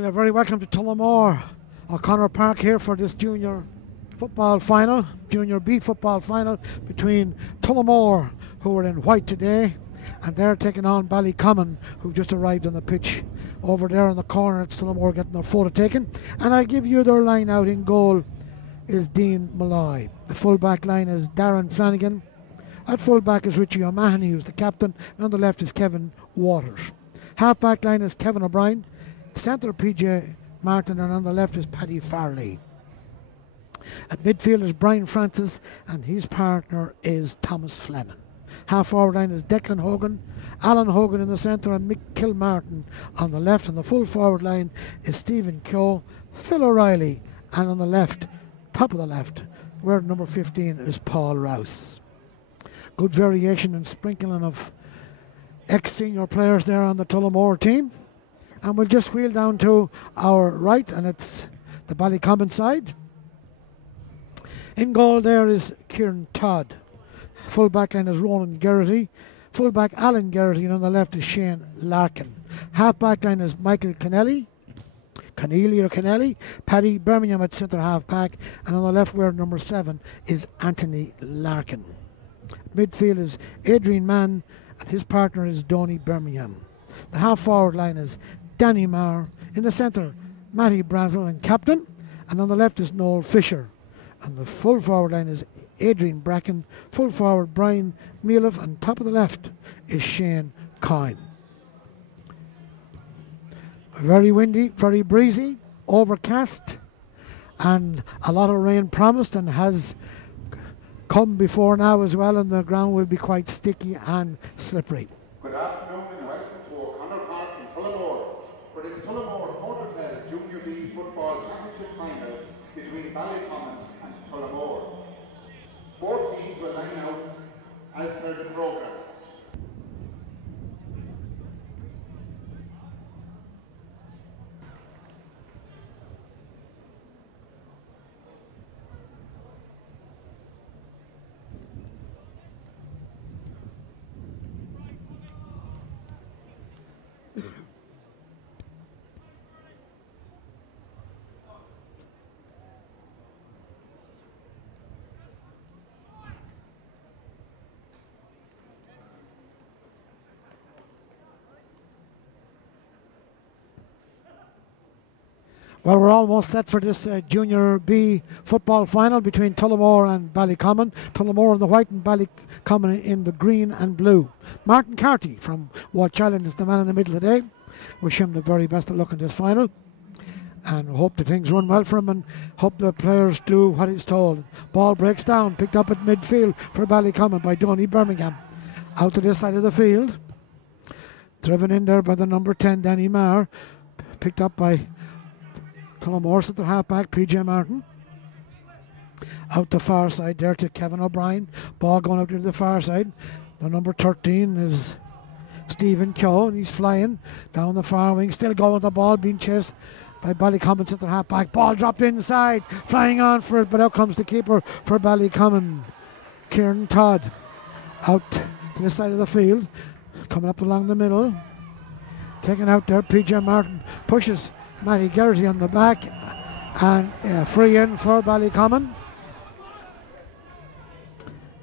Well, you're very welcome to Tullamore, O'Connor Park here for this junior football final, junior B football final between Tullamore, who are in white today, and they're taking on Ballycommon, who've just arrived on the pitch. Over there in the corner, it's Tullamore getting their photo taken, and I'll give you their line out. In goal is Dean Malloy. The full back line is Darren Flanagan. At full back is Richie O'Mahony, who's the captain, and on the left is Kevin Waters. Half back line is Kevin O'Brien. Centre PJ Martin, and on the left is Paddy Farley. At midfield is Brian Francis, and his partner is Thomas Fleming. Half forward line is Declan Hogan, Alan Hogan in the centre, and Mick Kilmartin on the left. And the full forward line is Stephen Keogh, Phil O'Reilly, and on the left, top of the left, where number 15 is Paul Rouse. Good variation and sprinkling of ex-senior players there on the Tullamore team. And we'll just wheel down to our right, and it's the Ballycommon side. In goal there is Kieran Todd. Full back line is Ronan Geraghty. Full back Alan Geraghty, and on the left is Shane Larkin. Half back line is Michael Kennelly. Paddy Birmingham at centre half back, and on the left where number 7 is Anthony Larkin. Midfield is Adrian Mann, and his partner is Donny Birmingham. The half forward line is Danny Marr. In the centre, Matty Brazel and captain, and on the left is Noel Fisher. And the full forward line is Adrian Bracken, full forward Brian Mealiff, and top of the left is Shane Coyne. Very windy, very breezy, overcast, and a lot of rain promised, and has come before now as well, and the ground will be quite sticky and slippery. Good afternoon and welcome to O'Connor Park in Tullamore for this Tullamore Motorhead Junior League Football Championship final between Ballycommon and Tullamore. Both teams will line out as per the programme. Well, we're almost set for this Junior B football final between Tullamore and Ballycommon. Tullamore in the white and Ballycommon in the green and blue. Martin Carty from Walsh Island is the man in the middle today. Wish him the very best of luck in this final, and hope that things run well for him, and hope the players do what he's told. Ball breaks down, picked up at midfield for Ballycommon by Donny Birmingham. Out to this side of the field. Driven in there by the number 10, Danny Marr. Picked up by Tullamore at their half-back, PJ Martin. Out the far side there to Kevin O'Brien. Ball going out to the far side. The number 13 is Stephen Keogh, and he's flying down the far wing. Still going, the ball being chased by Ballycommon at their half-back. Ball dropped inside, flying on for it, but out comes the keeper for Ballycommon, Kieran Todd. Out to the side of the field, coming up along the middle. Taken out there, PJ Martin pushes Matty Geraghty on the back, and free in for Ballycommon.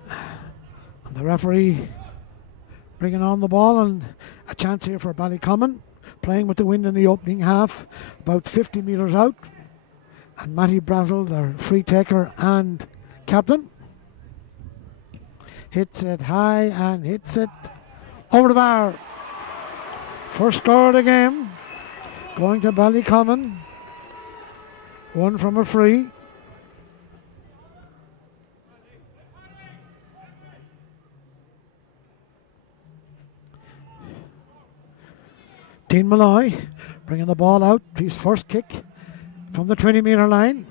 And the referee bringing on the ball, and a chance here for Ballycommon, playing with the wind in the opening half, about 50 metres out. And Matty Brazel, their free taker and captain, hits it high and hits it over the bar. First score of the game going to Ballycommon. One from a free. Dean Malloy bringing the ball out. His first kick from the 20-metre line.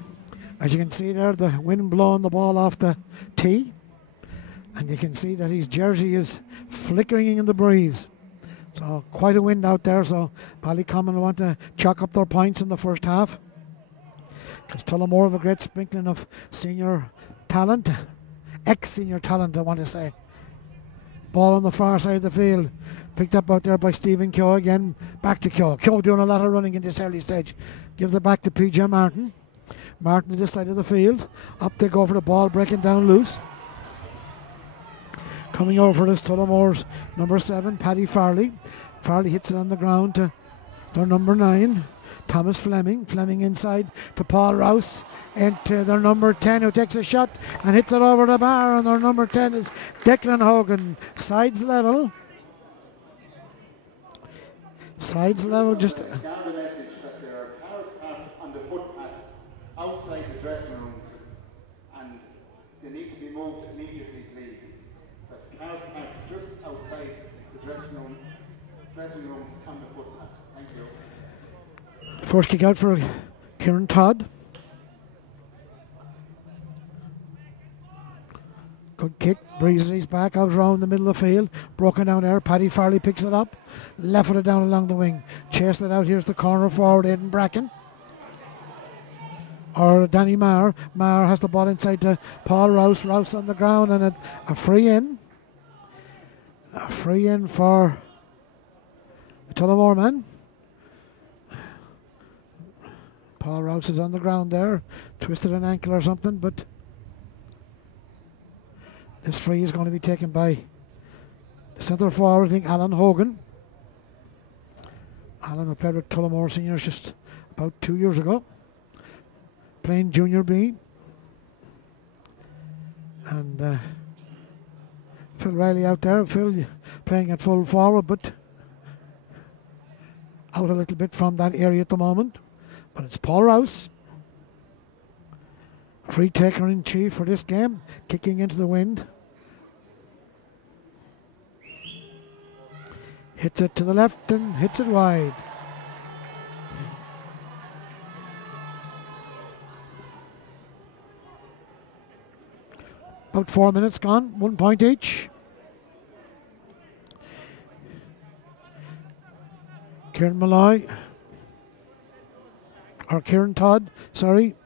As you can see there, the wind blowing the ball off the tee. And you can see that his jersey is flickering in the breeze. So quite a wind out there, so Ballycommon want to chalk up their points in the first half. Because Tullamore have a great sprinkling of senior talent, ex-senior talent I want to say. Ball on the far side of the field. Picked up out there by Stephen Keogh again. Back to Keogh. Keogh doing a lot of running in this early stage. Gives it back to PJ Martin. Martin to this side of the field. Up they go for the ball, breaking down loose. Coming over is Tullamore's number 7, Paddy Farley. Farley hits it on the ground to their number 9, Thomas Fleming. Fleming inside to Paul Rouse. Into their number 10, who takes a shot and hits it over the bar. And their number 10 is Declan Hogan. Sides level. Sides level just. Down the message that there are cars parked on the footpath outside the dressing rooms, and they need to be moved immediately, please. That's cars parked just outside the dressing rooms on the footpath. Thank you. First kick out for Kieran Todd. Good kick, Breesley's back out around the middle of the field. Broken down there, Paddy Farley picks it up. Left footed down along the wing. Chased it out, here's the corner forward, Aidan Bracken. Or Danny Marr. Marr has the ball inside to Paul Rouse. Rouse on the ground and a free in. A free in for the Tullamore man. Paul Rouse is on the ground there. Twisted an ankle or something, but this free is going to be taken by the centre forward, I think, Alan Hogan. Alan played with Tullamore Seniors just about 2 years ago, playing Junior B. And Phil Riley out there. Phil playing at full forward, but out a little bit from that area at the moment. But it's Paul Rouse, free taker in chief for this game, kicking into the wind. Hits it to the left and hits it wide. About 4 minutes gone, 1 point each. Kieran Malloy, or Kieran Todd, sorry.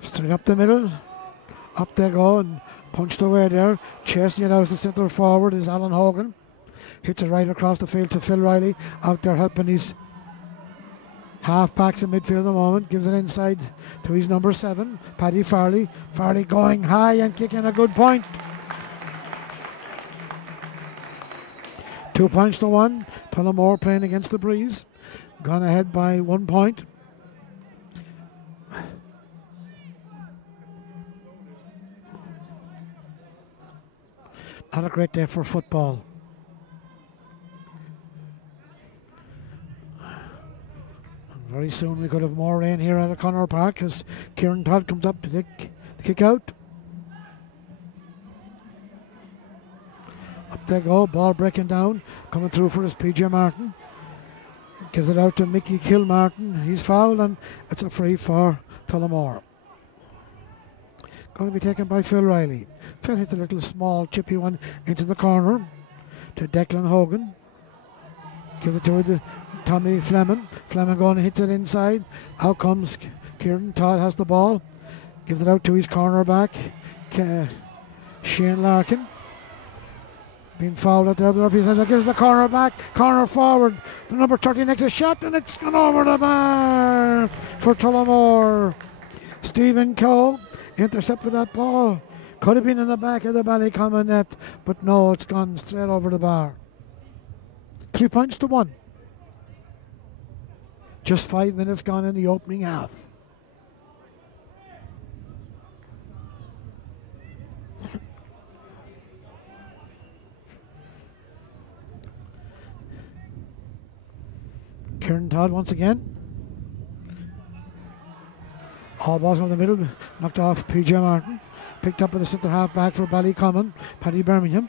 Straight up the middle. Up they go and punched away there. Chasing it out as the centre forward is Alan Hogan. Hits it right across the field to Phil Riley. Out there helping his half-backs in midfield at the moment. Gives it inside to his number 7, Paddy Farley. Farley going high and kicking a good point. 2 points to 1. Tullamore playing against the breeze. Gone ahead by 1 point. Not a great day for football. And very soon we could have more rain here at O'Connor Park as Kieran Todd comes up to the kick out. Up they go, ball breaking down, coming through for his PJ Martin. Gives it out to Mickey Kilmartin. He's fouled and it's a free for Tullamore. Going to be taken by Phil Riley. Phil hit a little small chippy one into the corner to Declan Hogan. Gives it to Tommy Fleming. Fleming going and hits it inside. Out comes Kieran Todd, has the ball. Gives it out to his cornerback, Shane Larkin. Being fouled out there, the referee says, gives the corner back, corner forward. The number 30 next a shot and it's gone over the bar for Tullamore. Stephen Keogh intercepted that ball. Could have been in the back of the Ballycommon net, but no, it's gone straight over the bar. 3 points to 1. Just 5 minutes gone in the opening half. Kieran Todd once again. All balls over the middle, knocked off PJ Martin. Picked up by the centre half back for Ballycommon, Paddy Birmingham.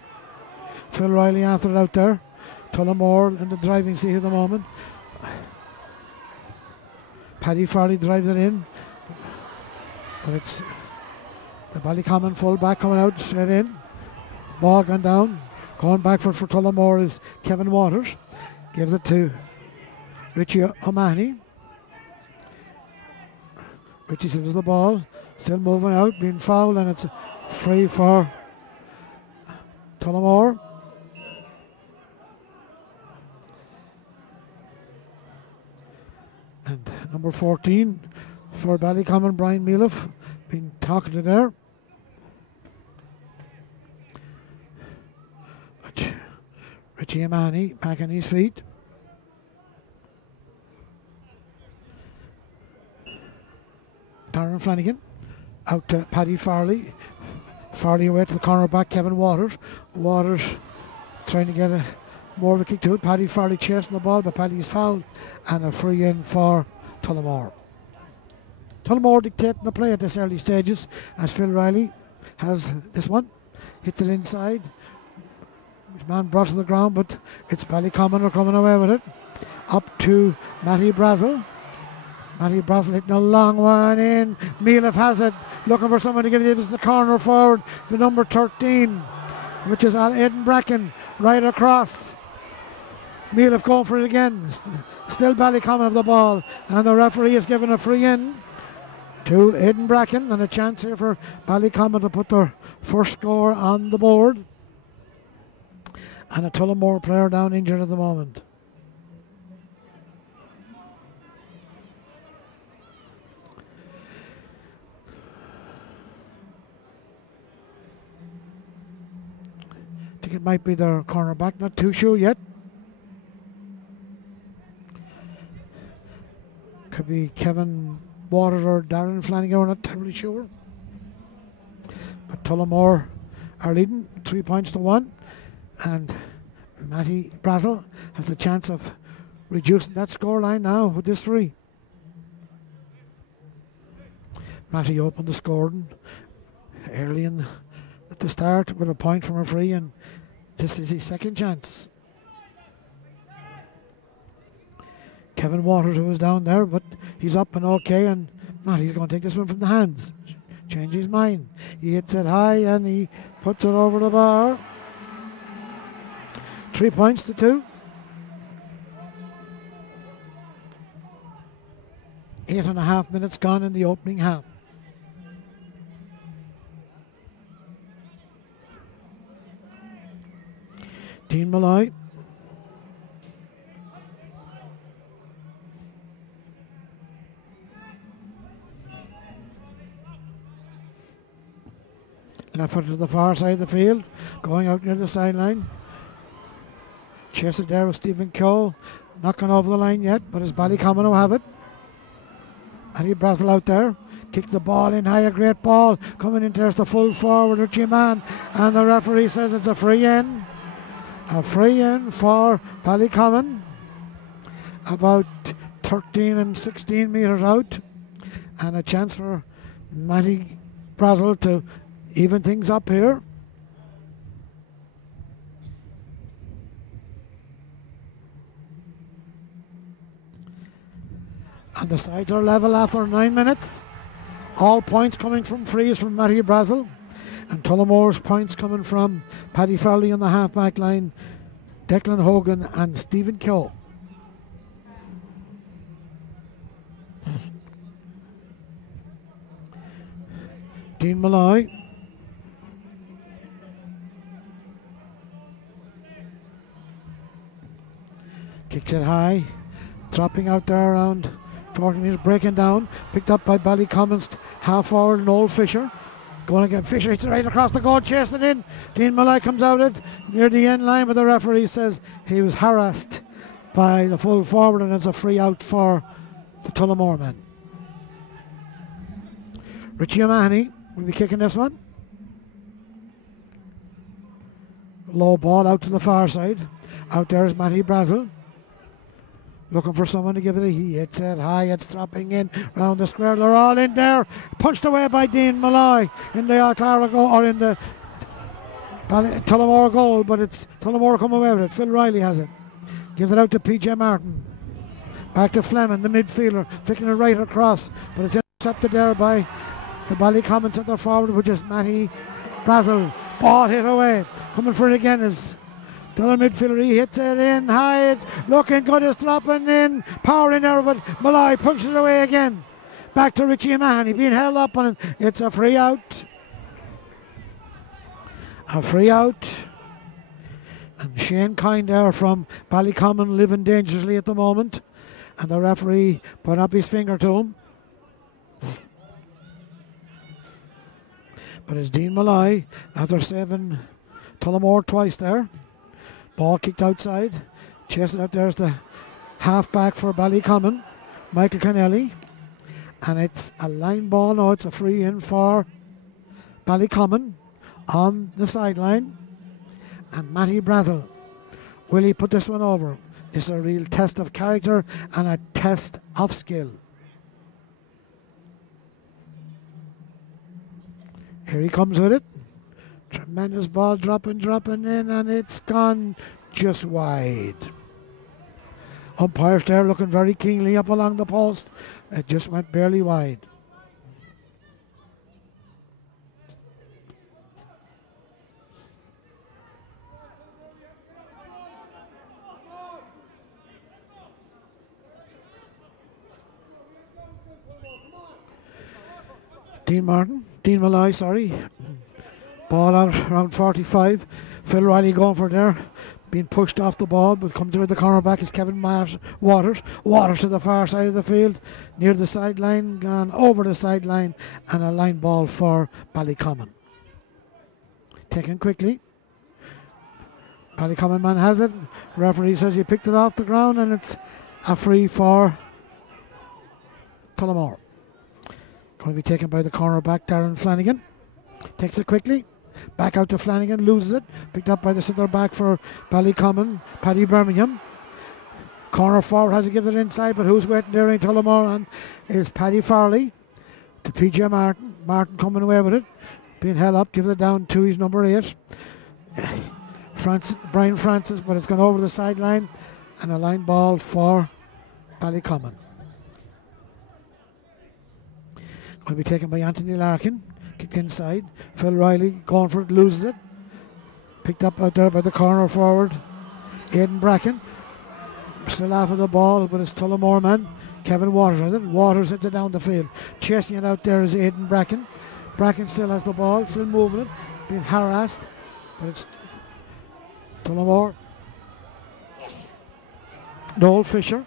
Phil Riley after it out there. Tullamore in the driving seat at the moment. Paddy Farley drives it in. But it's the Ballycommon full back coming out straight in. Ball gone down. Going back for Tullamore is Kevin Waters. Gives it to Richie O'Mahony. Richie steals the ball. Still moving out, being fouled, and it's free for Tullamore. And number 14 for Ballycommon, Brian Mealiff, being talkative there. Richie O'Mahony back on his feet. Darren Flanagan out to Paddy Farley. Farley away to the corner back, Kevin Waters. Waters trying to get more of a kick to it. Paddy Farley chasing the ball, but Paddy's fouled, and a free in for Tullamore. Tullamore dictating the play at this early stages as Phil Riley has this one. Hits it inside. His man brought to the ground, but it's Ballycommon are coming away with it. Up to Matty Brazel. Matty Brazel hitting a long one in. Mealiff has it. Looking for someone to give it to the corner forward. The number 13, which is Aidan Bracken, right across. Mealiff going for it again. Still Ballycommon have the ball. And the referee is giving a free in to Aidan Bracken. And a chance here for Ballycommon to put their first score on the board. And a Tullamore player down injured at the moment. I think it might be their cornerback, not too sure yet. Could be Kevin Waters or Darren Flanagan, we're not terribly sure. But Tullamore are leading 3 points to 1. And Matty Brazel has the chance of reducing that scoreline now with this free. Matty opened the scoring early at the start with a point from a free, and this is his second chance. Kevin Waters, who was down there, but he's up and okay, and Matty's going to take this one from the hands. Change his mind. He hits it high and he puts it over the bar. 3 points to 2. 8.5 minutes gone in the opening half. Dean Malloy. Left foot to the far side of the field, going out near the sideline. Chase it there with Stephen Coe. Not gone over the line yet, but it's Ballycommon who have it. Matty Brazel out there. Kick the ball in high, a great ball. Coming in there's the full forward, Richie Man. And the referee says it's a free in. A free in for Ballycommon. About 13 and 16 metres out. And a chance for Matty Brazel to even things up here. And the sides are level after 9 minutes. All points coming from frees from Matty Brazel. And Tullamore's points coming from Paddy Farley on the half-back line, Declan Hogan and Stephen Coe. Dean Malloy. Kicks it high. Dropping out there around 40 metres, breaking down. Picked up by Ballycommon's half forward, Noel Fisher. Going to get Fisher, hits it right across the goal, chasing it in. Dean Malloy comes out it near the end line, but the referee says he was harassed by the full forward, and it's a free out for the Tullamore men. Richie O'Mahony will be kicking this one. Low ball out to the far side. Out there is Matty Brazel. Looking for someone to give it a he hits it high, it's dropping in round the square. They're all in there. Punched away by Dean Malloy in the Clara goal, or in the Tullamore goal, but it's Tullamore come away with it. Phil Riley has it. Gives it out to PJ Martin. Back to Fleming, the midfielder, flicking it right across, but it's intercepted there by the Ballycommon centre forward, which is Matty Brazel. Ball hit away. Coming for it again is the other midfielder. He hits it in high. It's looking good. It's dropping in. Power in there, but Malloy pushes it away again. Back to Richie Mahoney being held up on it. It's a free out. A free out. And Shane Kind there from Ballycommon living dangerously at the moment. And the referee put up his finger to him. But it's Dean Malloy after saving Tullamore twice there. Ball kicked outside. Chasing out there's the half-back for Ballycommon, Michael Kennelly. And it's a line ball. No, it's a free in for Ballycommon on the sideline. And Matty Brazel. Will he put this one over? It's a real test of character and a test of skill. Here he comes with it. Tremendous ball dropping in, and it's gone just wide. Umpires there looking very keenly up along the post. It just went barely wide. Dean Malloy, sorry. Ball out around 45. Phil Riley going for there. Being pushed off the ball, but comes with the cornerback is Kevin Waters. Waters to the far side of the field, near the sideline, gone over the sideline, and a line ball for Ballycommon. Taken quickly. Ballycommon man has it. Referee says he picked it off the ground, and it's a free for Tullamore. Going to be taken by the cornerback Darren Flanagan. Takes it quickly. Back out to Flanagan, loses it. Picked up by the centre back for Ballycommon, Paddy Birmingham. Corner forward has to give it inside, but who's waiting there in Tullamore and is Paddy Farley to PJ Martin. Martin coming away with it. Being held up, give it down to his number 8. Brian Francis, but it's gone over the sideline and a line ball for Ballycommon. Going to be taken by Anthony Larkin. Kicked inside. Phil Riley going for it, loses it. Picked up out there by the corner forward, Aidan Bracken. Still after the ball, but it's Tullamore man. Kevin Waters has it. Waters hits it down the field. Chasing it out there is Aidan Bracken. Bracken still has the ball, still moving it. Being harassed, but it's Tullamore. Noel Fisher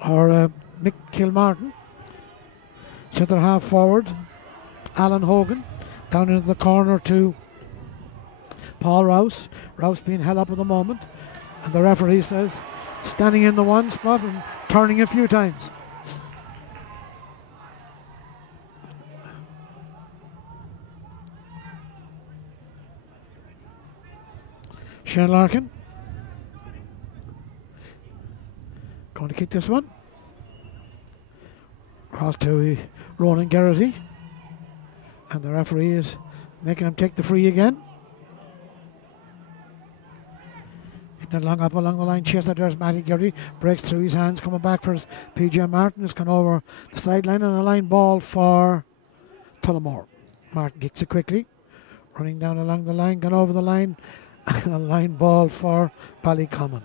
or Mick Kilmartin. Centre half forward, Alan Hogan. Down into the corner to Paul Rouse. Rouse being held up at the moment. And the referee says standing in the one spot and turning a few times. Shane Larkin. Going to kick this one. Cross to Ronan Garrity. And the referee is making him take the free again. Hitting it long up along the line. Chased out there's Matty Garrity. Breaks through his hands. Coming back for PJ Martin. It's gone over the sideline and a line ball for Tullamore. Martin kicks it quickly. Running down along the line. Gone over the line. And a line ball for Ballycommon.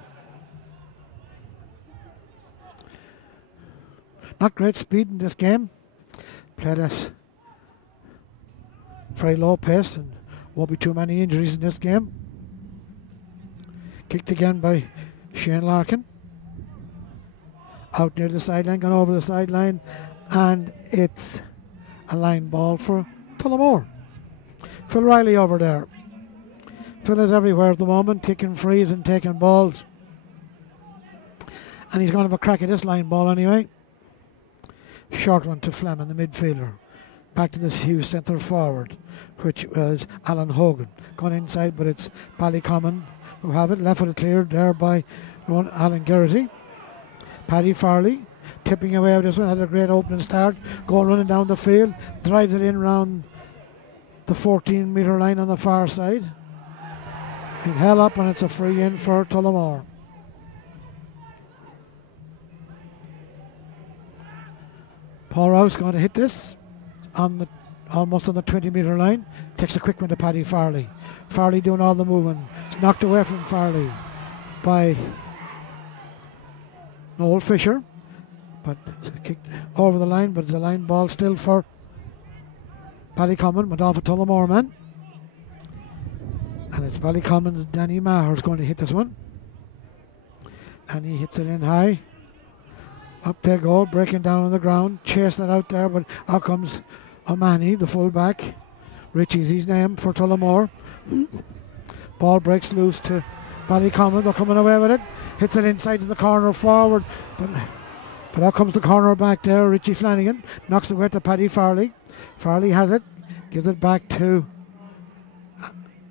Not great speed in this game. Played at very low pace and won't be too many injuries in this game. Kicked again by Shane Larkin. Out near the sideline, gone over the sideline, and it's a line ball for Tullamore. Phil Riley over there. Phil is everywhere at the moment, taking frees and taking balls. And he's going to have a crack at this line ball anyway. Short one to Fleming, the midfielder. Back to this Hughes centre forward, which was Alan Hogan. Gone inside, but it's Ballycommon who have it. Left footed cleared there by Alan Garrity. Paddy Farley tipping away with this one. Had a great opening start. Going running down the field. Drives it in round the 14-metre line on the far side. It held up and it's a free in for Tullamore. Paul Rouse going to hit this on the almost on the 20-metre line. Takes a quick one to Paddy Farley. Farley doing all the moving. It's knocked away from Farley by Noel Fisher. But it's kicked over the line, but it's a line ball still for Ballycommon. Went off a Tullamore man. And it's Ballycommon's Danny Maher who's going to hit this one. And he hits it in high. Up they go, breaking down on the ground. Chasing it out there, but out comes O'Mahony, the full-back. Richie's his name for Tullamore. Ball breaks loose to Ballycommon. They're coming away with it. Hits it inside to the corner forward. But out comes the corner back there. Richie Flanagan knocks it away to Paddy Farley. Farley has it. Gives it back to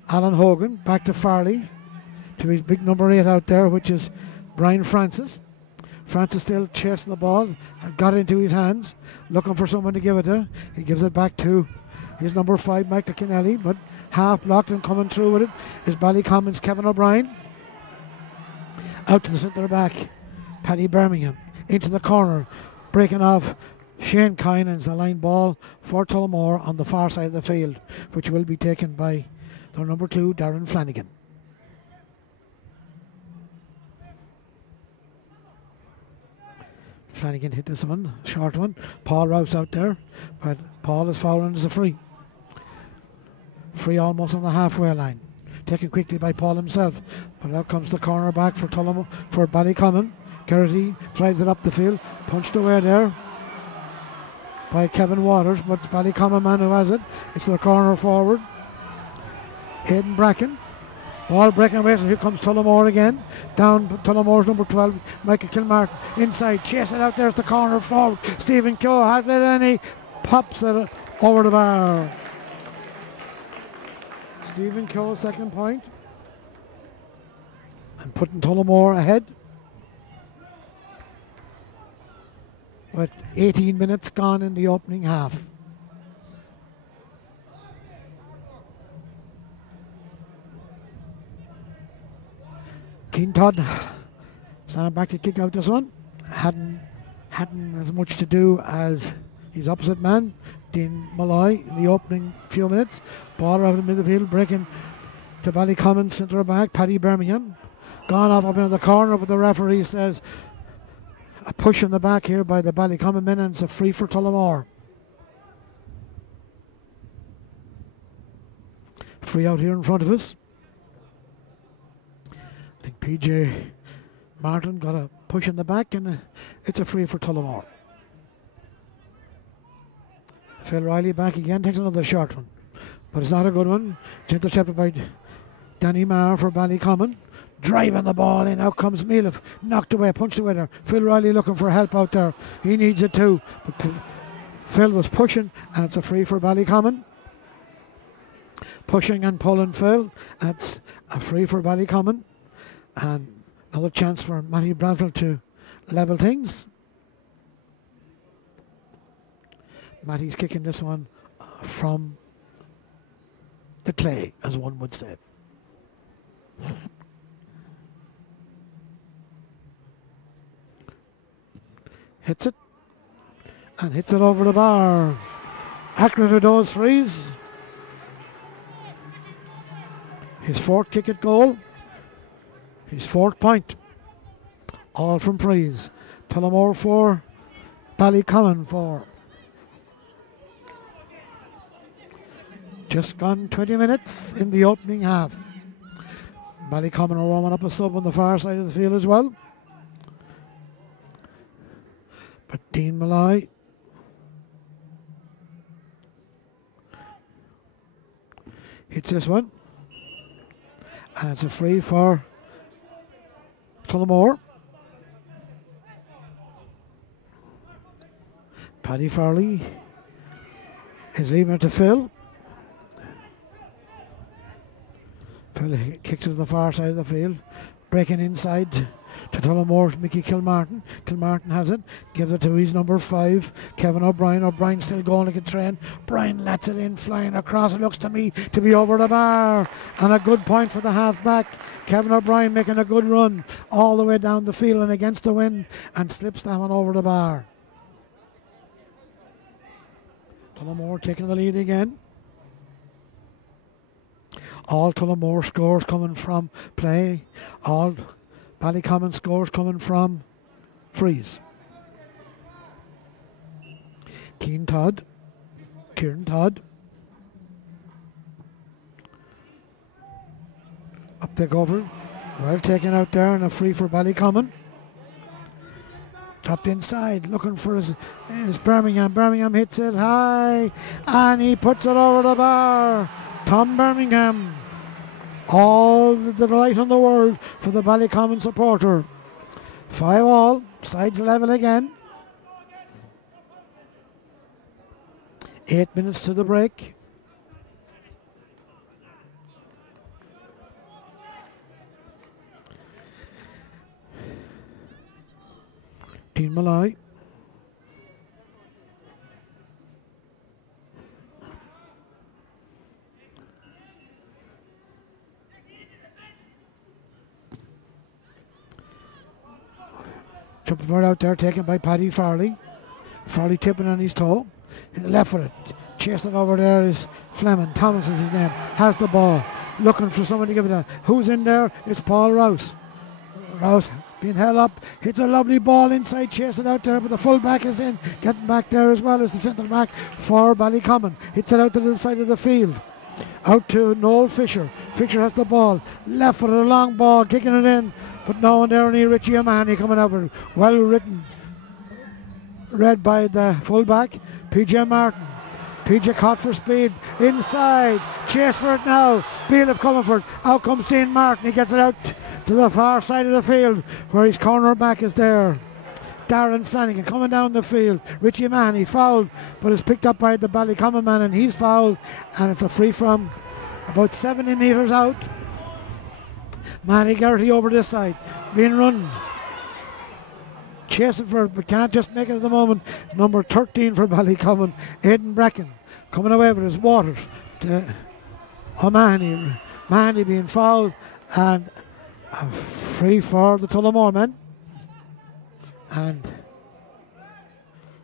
Alan Hogan. Back to Farley. To his big number 8 out there, which is Brian Francis. Francis still chasing the ball. Got it into his hands. Looking for someone to give it to. He gives it back to his number 5, Michael Kennelly. But half blocked and coming through with it is Ballycommon's Kevin O'Brien. Out to the centre back. Paddy Birmingham. Into the corner. Breaking off Shane Kynan's the line ball for Tullamore on the far side of the field, which will be taken by their number 2, Darren Flanagan. Flanagan hit this one, short one. Paul Rouse out there, but Paul is fouling as a free. Free almost on the halfway line. Taken quickly by Paul himself. But out comes the corner back for Tullamore, for Ballycommon. Garrity drives it up the field. Punched away there by Kevin Waters, but it's Ballycommon man who has it. It's the corner forward. Aidan Bracken. Ball breaking away, so here comes Tullamore again. Down Tullamore's number 12, Michael Kilmartin. Inside, chase it out, there's the corner forward. Stephen Keogh has it and he pops it over the bar. Stephen Keogh's second point. And putting Tullamore ahead. With 18 minutes gone in the opening half. Keen Todd standing back to kick out this one. Hadn't as much to do as his opposite man, Dean Malloy, in the opening few minutes. Ball out of the midfield, breaking to Ballycommon centre back, Paddy Birmingham. Gone off up into the corner, but the referee says a push in the back here by the Ballycommon men, and it's a free for Tullamore. Free out here in front of us. I think PJ Martin got a push in the back, and it's a free for Tullamore. Phil Riley back again, takes another short one, but it's not a good one. It's intercepted by Danny Maher for Ballycommon. Driving the ball in, out comes Mealiff, knocked away, punched away there. Phil Riley looking for help out there. He needs it too, but Phil was pushing, and it's a free for Ballycommon. Pushing and pulling Phil, that's a free for Ballycommon. And another chance for Matty Brazel to level things. Matty's kicking this one from the clay, as one would say. Hits it. And hits it over the bar. Accurate with those frees. His fourth kick at goal. His fourth point. All from frees. Tullamore 4, Ballycommon 4. Just gone 20 minutes in the opening half. Ballycommon are warming up a sub on the far side of the field as well. But Dean Malloy hits this one. And it's a free for Tullamore. Paddy Farley is leaving it to Phil. Phil kicks it to the far side of the field, breaking inside to Tullamore's Mickey Kilmartin. Kilmartin has it, gives it to his number 5, Kevin O'Brien. O'Brien still going like a train. Brian lets it in, flying across. It looks to me to be over the bar, and a good point for the half-back. Kevin O'Brien making a good run all the way down the field and against the wind, and slips that one over the bar. Tullamore taking the lead again. All Tullamore scores coming from play. All Ballycommon scores coming from frees. Kieran Todd. Up they go over. Well taken out there and a free for Ballycommon. Topped inside, looking for his Birmingham. Birmingham hits it high and he puts it over the bar. Tom Birmingham. All the delight in the world for the Ballycommon supporter. 5-all, sides level again. 8 minutes to the break. Dean Malloy. Jumping for it out there, taken by Paddy Farley. Farley tipping on his toe. Left with it. Chasing over there is Fleming. Thomas is his name. Has the ball. Looking for someone to give it a. Who's in there? It's Paul Rouse. Rouse being held up. Hits a lovely ball inside. Chasing out there, but the full back is in. Getting back there as well as the centre back for Ballycommon. Hits it out to the side of the field. Out to Noel Fisher. Fisher has the ball. Left with a long ball. Kicking it in. But no one there near Richie O'Mahony coming over. Well written. Read by the fullback, PJ Martin. PJ caught for speed. Inside. Chase for it now. Bealiff coming for it. Out comes Dean Martin. He gets it out to the far side of the field where his corner back is there. Darren Flanagan coming down the field. Richie O'Mahony fouled, but is picked up by the Ballycommon man and he's fouled. And it's a free from about 70 metres out. Manny Garrity over this side, being run. Chasing for it, but can't just make it at the moment. Number 13 for Ballycommon, Aidan Bracken. Coming away with his Waters to O'Mahony. Mahony being fouled and a free for the Tullamore men. And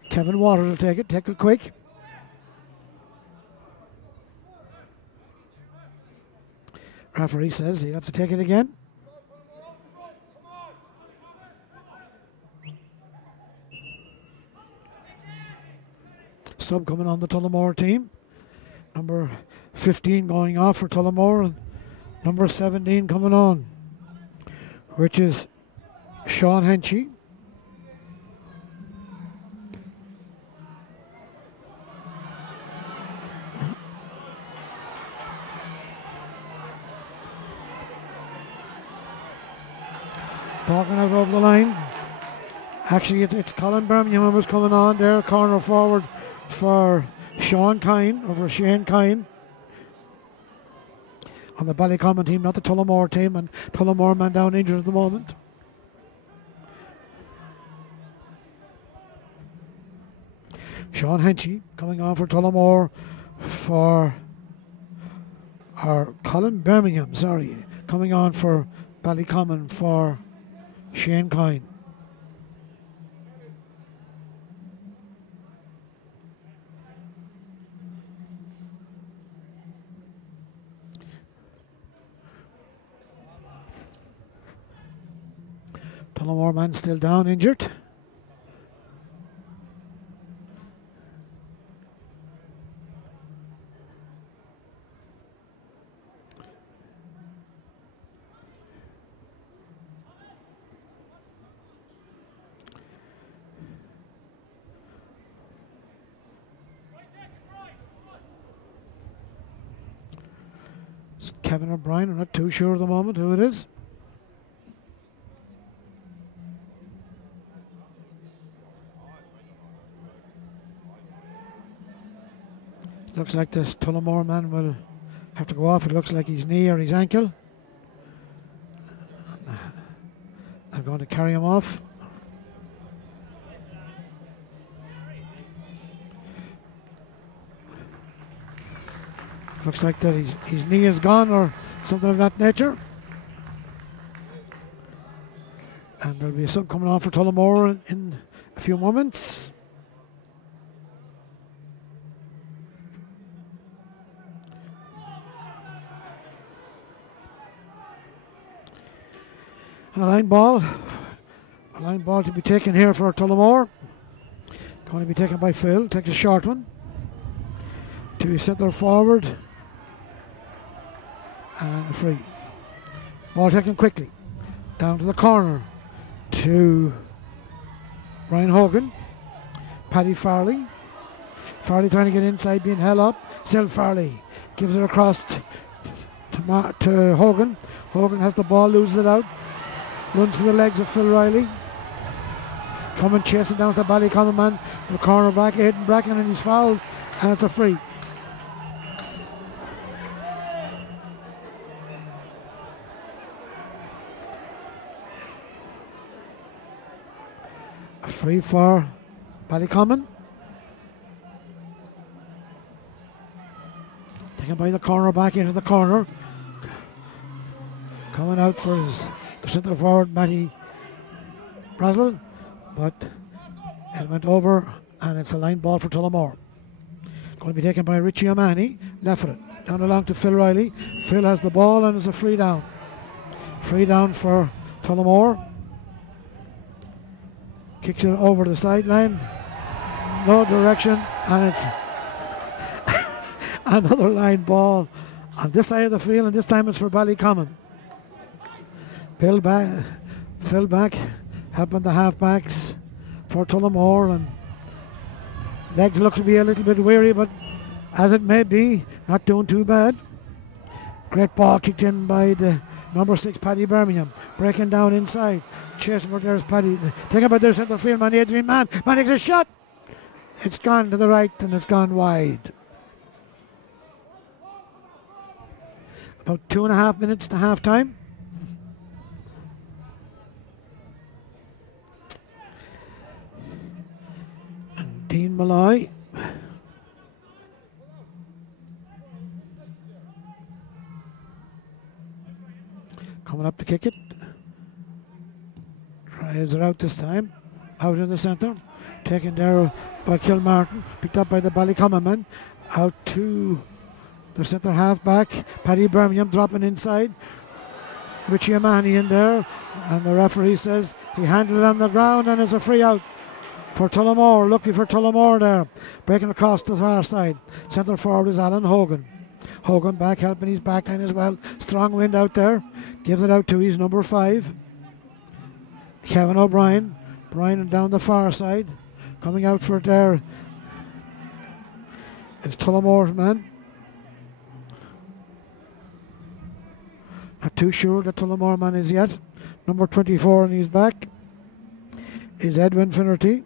Kevin Waters will take it quick. Referee says he'll have to take it again. Sub coming on the Tullamore team. Number 15 going off for Tullamore and number 17 coming on, which is Sean Henchy. Talking out over the line. Actually, it's Colin Birmingham who was coming on there, corner forward for Sean Kine, over Shane Kine. On the Ballycommon team, not the Tullamore team, and Tullamore man down injured at the moment. Sean Henchy coming on for Tullamore for, or Colin Birmingham, sorry, coming on for Ballycommon for Shane Kine. Tullamore man still down, injured. It's Kevin O'Brien, I'm not too sure at the moment who it is. Looks like this Tullamore man will have to go off. It looks like his knee or his ankle. They're going to carry him off. Looks like that his knee is gone or something of that nature. And there'll be a sub coming on for Tullamore in a few moments. And a line ball. A line ball to be taken here for Tullamore. Going to be taken by Phil. Takes a short one. To centre forward. And a free. Ball taken quickly. Down to the corner. To Brian Hogan. Paddy Farley. Farley trying to get inside, being held up. Still Farley. Gives it across to Hogan. Hogan has the ball, loses it out. Runs for the legs of Phil Riley. Coming chasing down to the Ballycommon man. The corner back, Aidan Bracken, and he's fouled. And it's a free. A free for Ballycommon. Taken by the corner back into the corner. Coming out for the centre forward, Matty Brazel. But it went over and it's a line ball for Tullamore. Going to be taken by Richie O'Mahony. Left foot. Down along to Phil Riley. Phil has the ball and it's a free down. Free down for Tullamore. Kicks it over the sideline. No direction. And it's another line ball on this side of the field, and this time it's for Ballycommon. Phil back, helping the halfbacks for Tullamore, and legs look to be a little bit weary, but as it may be, not doing too bad. Great ball kicked in by the number 6 Paddy Birmingham, breaking down inside. Chasing for there's Paddy. Taken by their centre field man, Adrian Mann. Man takes a shot. It's gone to the right and it's gone wide. About 2.5 minutes to half time. And Dean Malloy coming up to kick it. Tries it out this time. Out in the centre. Taken there by Kilmartin. Picked up by the Ballycommon man. Out to the centre half back. Paddy Birmingham dropping inside. Richie O'Mahony in there. And the referee says he handled it on the ground and it's a free out for Tullamore. Lucky for Tullamore there. Breaking across the far side. Centre forward is Alan Hogan. Hogan back helping his backline as well. Strong wind out there. Gives it out to his number 5. Kevin O'Brien. Bryan down the far side. Coming out for it there is Tullamore's man. Not too sure the Tullamore man is yet. Number 24 on his back is Edwin Finnerty.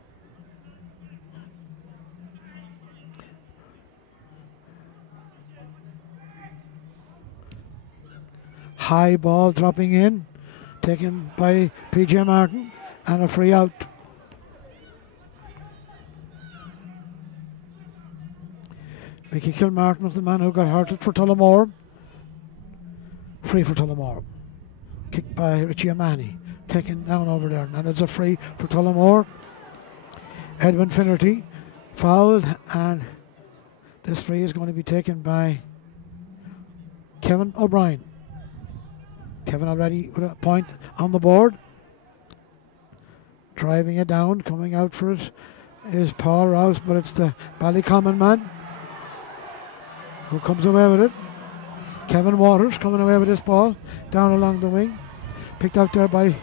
High ball dropping in, taken by PJ Martin, and a free out. Mickey Kilmartin was the man who got hurted for Tullamore. Free for Tullamore. Kicked by Richie O'Mahony. Taken down over there. And it's a free for Tullamore. Edwin Finnerty fouled, and this free is going to be taken by Kevin O'Brien. Kevin already with a point on the board. Driving it down, coming out for it is Paul Rouse, but it's the Ballycommon man who comes away with it. Kevin Waters coming away with this ball down along the wing. Picked out there by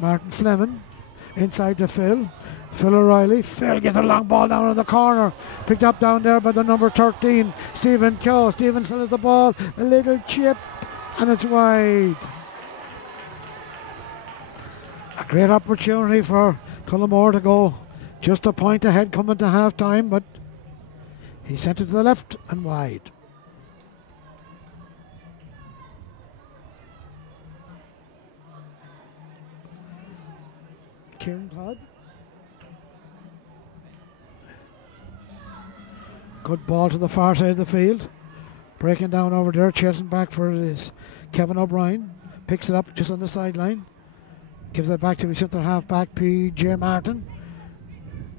Martin Fleming. Inside to Phil. Phil O'Reilly. Phil gets a long ball down in the corner. Picked up down there by the number 13, Stephen Keogh. Stephen still has the ball. A little chip, and it's wide. A great opportunity for Tullamore to go just a point ahead coming to half time, but he sent it to the left and wide. Kieran Todd. Good ball to the far side of the field. Breaking down over there, chasing back for it is Kevin O'Brien. Picks it up just on the sideline. Gives it back to his centre half back, PJ Martin.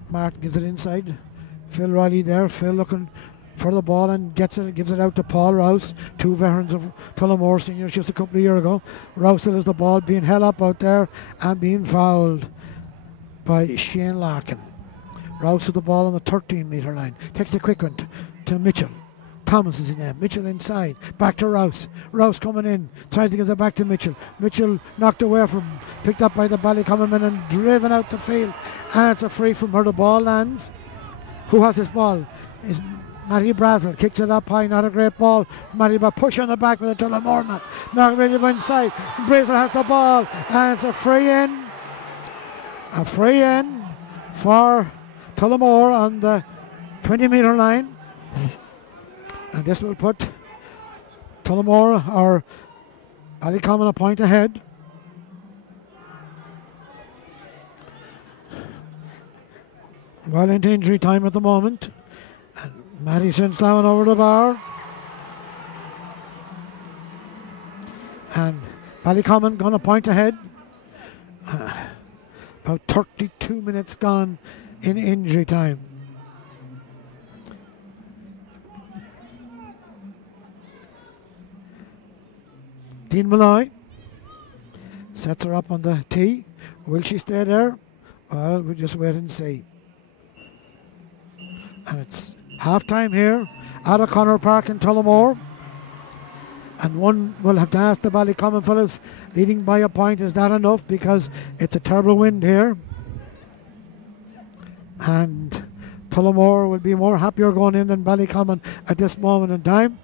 Martin gives it inside. Phil Riley there. Phil looking for the ball and gives it out to Paul Rouse, two veterans of Tullamore seniors just a couple of years ago. Rouse has the ball, being held up out there and being fouled by Shane Larkin. Rouse with the ball on the 13-metre line. Takes the quick one to Mitchell. Thomas is in there. Mitchell inside. Back to Rouse. Rouse coming in. Tries to get it back to Mitchell. Mitchell knocked away from, picked up by the Ballycommon men and driven out the field. And it's a free from where the ball lands. Who has this ball? Is Matty Brazel. Kicks it up high. Not a great ball. Matty Brazel push on the back with the Tullamore man. Not really inside. Brazel has the ball. And it's a free in. A free in for Tullamore on the 20-metre line. And this will put Tullamore or Ballycommon a point ahead. Well into injury time at the moment. And Matty sends down over the bar. And Ballycommon gone a point ahead. About 32 minutes gone in injury time. Dean Malloy sets her up on the tee. Will she stay there? Well, we'll just wait and see. And it's half time here at O'Connor Park in Tullamore. And one will have to ask the Ballycommon fellas, leading by a point, is that enough? Because it's a terrible wind here. And Tullamore will be more happier going in than Ballycommon at this moment in time.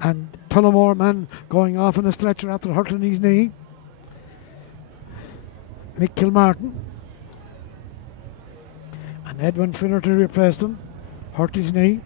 And Tullamore man going off on a stretcher after hurting his knee. Mick Kilmartin. And Edwin Finnerty replaced him. Hurt his knee.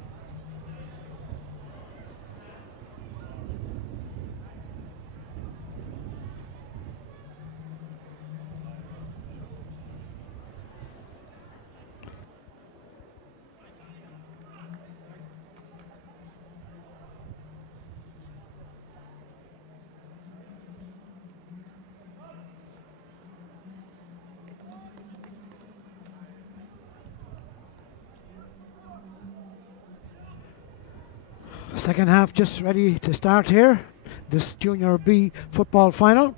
Second half just ready to start here. This Junior B football final.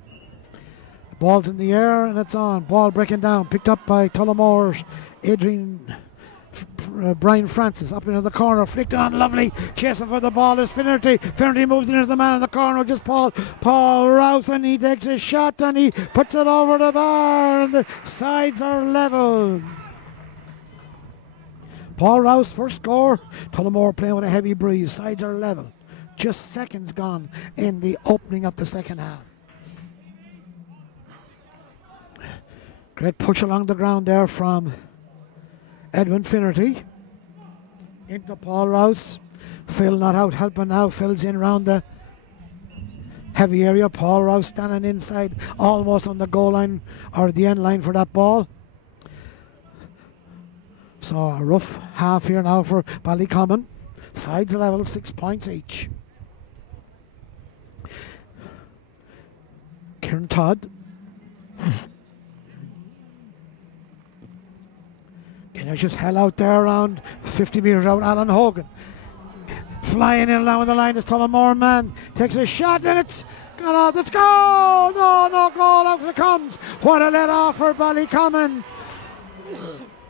The ball's in the air and it's on. Ball breaking down. Picked up by Tullamore's Brian Francis. Up into the corner. Flicked on. Lovely. Chasing for the ball is Finnerty. Finnerty moves into the man in the corner. Just Paul Rouse, and he takes a shot and he puts it over the bar. And the sides are level. Paul Rouse first score. Tullamore playing with a heavy breeze. Sides are level. Just seconds gone in the opening of the second half. Great push along the ground there from Edwin Finnerty. Into Paul Rouse. Phil not out helping now. Phil's in round the heavy area. Paul Rouse standing inside almost on the goal line or the end line for that ball. So a rough half here now for Ballycommon. Sides level, 6 points each. Kieran Todd. It's just hell out there around 50 metres out. Alan Hogan flying in along the line. This Tullamore man takes a shot and it's gone off. It's goal! No goal. Out it comes. What a let off for Ballycommon.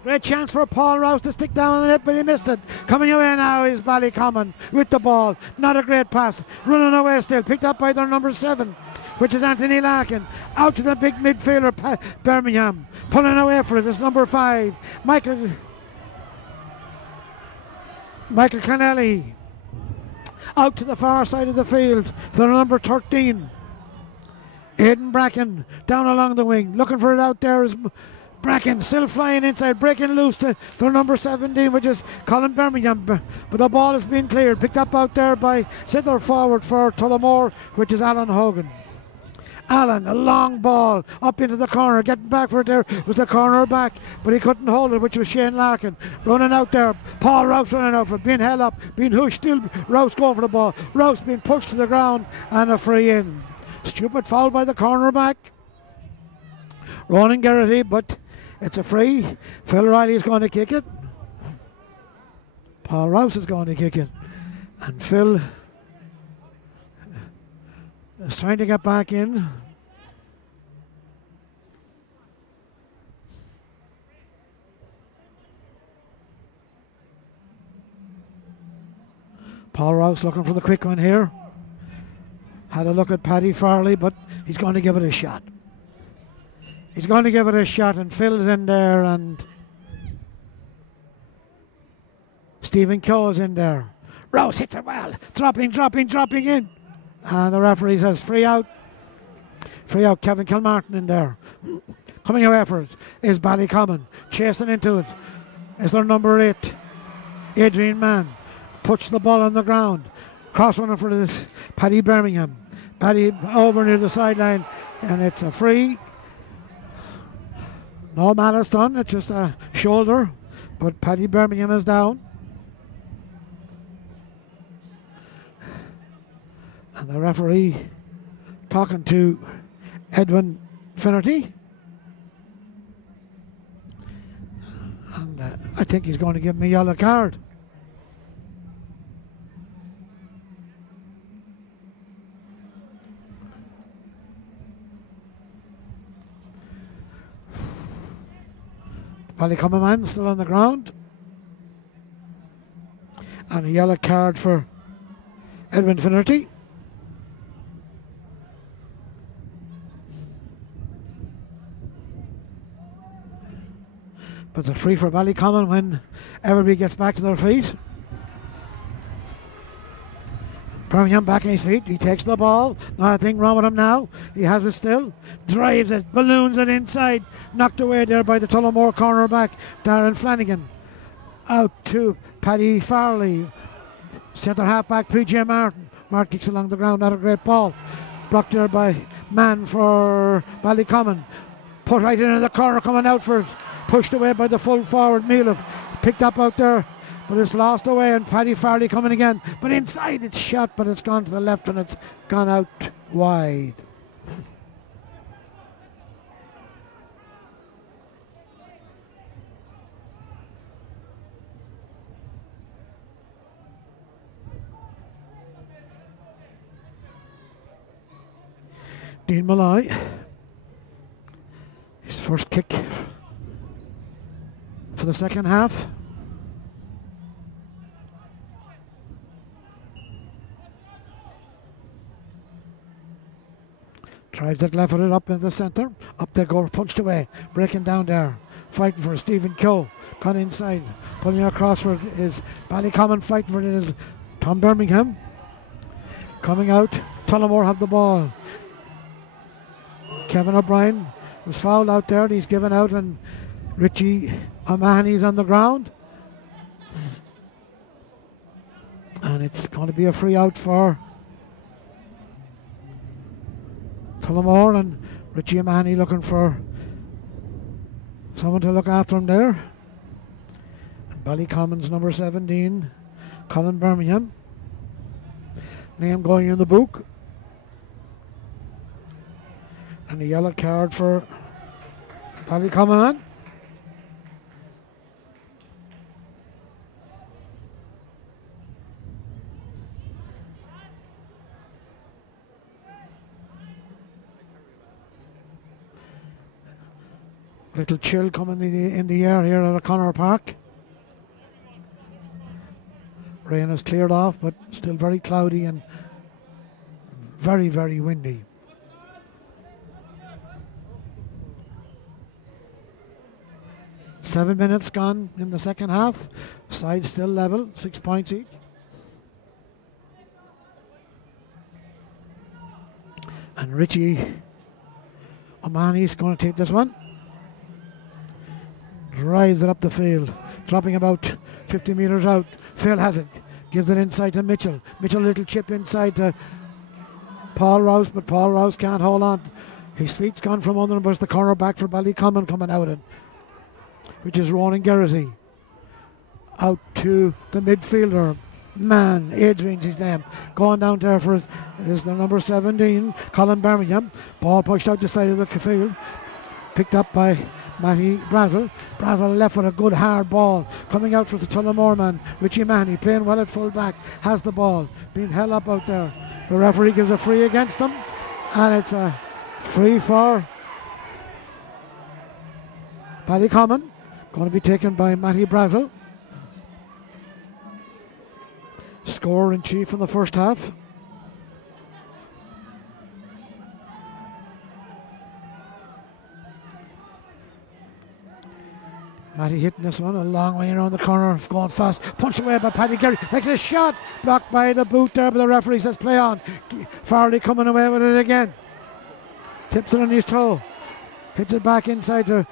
Great chance for Paul Rouse to stick down on it, but he missed it. Coming away now is Ballycommon with the ball. Not a great pass. Running away still. Picked up by their number 7, which is Anthony Larkin. Out to the big midfielder, Birmingham. Pulling away for it is number 5, Michael Connelly. Out to the far side of the field. To number 13, Aidan Bracken. Down along the wing. Looking for it out there is Bracken, still flying inside, breaking loose to their number 17, which is Colin Birmingham. But the ball is being cleared. Picked up out there by centre forward for Tullamore, which is Alan Hogan. Alan, a long ball up into the corner. Getting back for it there was the corner back, but he couldn't hold it, which was Shane Larkin. Running out there. Paul Rouse running out for it. Being held up, being hushed. Still Rouse going for the ball. Rouse being pushed to the ground and a free in. Stupid foul by the cornerback, Ronan Garrity, but it's a free. Phil Riley is going to kick it. Paul Rouse is going to kick it. And Phil is trying to get back in. Paul Rouse looking for the quick one here. Had a look at Paddy Farley, but he's going to give it a shot. He's going to give it a shot, and Phil's in there, and Stephen Keogh is in there. Rouse hits it well. Dropping in. And the referee says free out. Free out. Kevin Kilmartin in there. Coming away for it is Ballycommon. Chasing into it is their number 8, Adrian Mann. Puts the ball on the ground. Cross runner for this Paddy Birmingham. Paddy over near the sideline, and it's a free. No malice done, it's just a shoulder, but Paddy Birmingham is down. And the referee talking to Edwin Finnerty. And I think he's going to give him a yellow card. Ballycommon man still on the ground. And a yellow card for Edwin Finnerty. But it's a free for Ballycommon when everybody gets back to their feet. Birmingham back on his feet. He takes the ball. Nothing wrong with him now. He has it still. Drives it. Balloons it inside. Knocked away there by the Tullamore cornerback, Darren Flanagan. Out to Paddy Farley. Centre half back, PJ Martin. Martin kicks along the ground. Not a great ball. Blocked there by Mann for Ballycommon. Put right into the corner, coming out for it. Pushed away by the full forward, Mealov. Picked up out there, but it's lost away, and Paddy Farley coming again. But inside it's shot, but it's gone to the left and it's gone out wide. Dean Malloy, his first kick for the second half. Drives it left-footed up in the centre. Up they go, punched away. Breaking down there. Fighting for Stephen Keogh. Gone inside. Pulling it across for it is Ballycommon. Fighting for it is Tom Birmingham. Coming out. Tullamore have the ball. Kevin O'Brien was fouled out there, and he's given out, and Richie O'Mahony's on the ground. And it's going to be a free out for Tullamore, and Richie O'Mahony looking for someone to look after him there. And Ballycommon's number 17, Colin Birmingham. Name going in the book. And a yellow card for Ballycommon. Little chill coming in the air here at O'Connor Park. Rain has cleared off, but still very cloudy and very, very windy. Seven minutes gone in the second half. Sides still level, 6 points each. And Richie O'Mahony's going to take this one. Drives it up the field, dropping about 50 metres out. Phil has it, gives it inside to Mitchell. Mitchell, a little chip inside to Paul Rouse, but Paul Rouse can't hold on. His feet's gone from under him, but it's the cornerback for Ballycommon coming out, which is Ronan Garrity. Out to the midfielder. Man, Adrian's his name. Going down there for it is the number 17, Colin Birmingham. Ball pushed out the side of the field. Picked up by Matty Brazel. Brazel left with a good hard ball. Coming out for the Tullamore man, Richie Mahoney, playing well at full back, has the ball, being held up out there. The referee gives a free against him, and it's a free for Ballycommon. Going to be taken by Matty Brazel. Scorer in chief in the first half. Matty hitting this one a long way around the corner, going fast, punched away by Paddy Gary, makes a shot, blocked by the boot there, but the referee says play on. Farley coming away with it again, tips it on his toe, hits it back inside to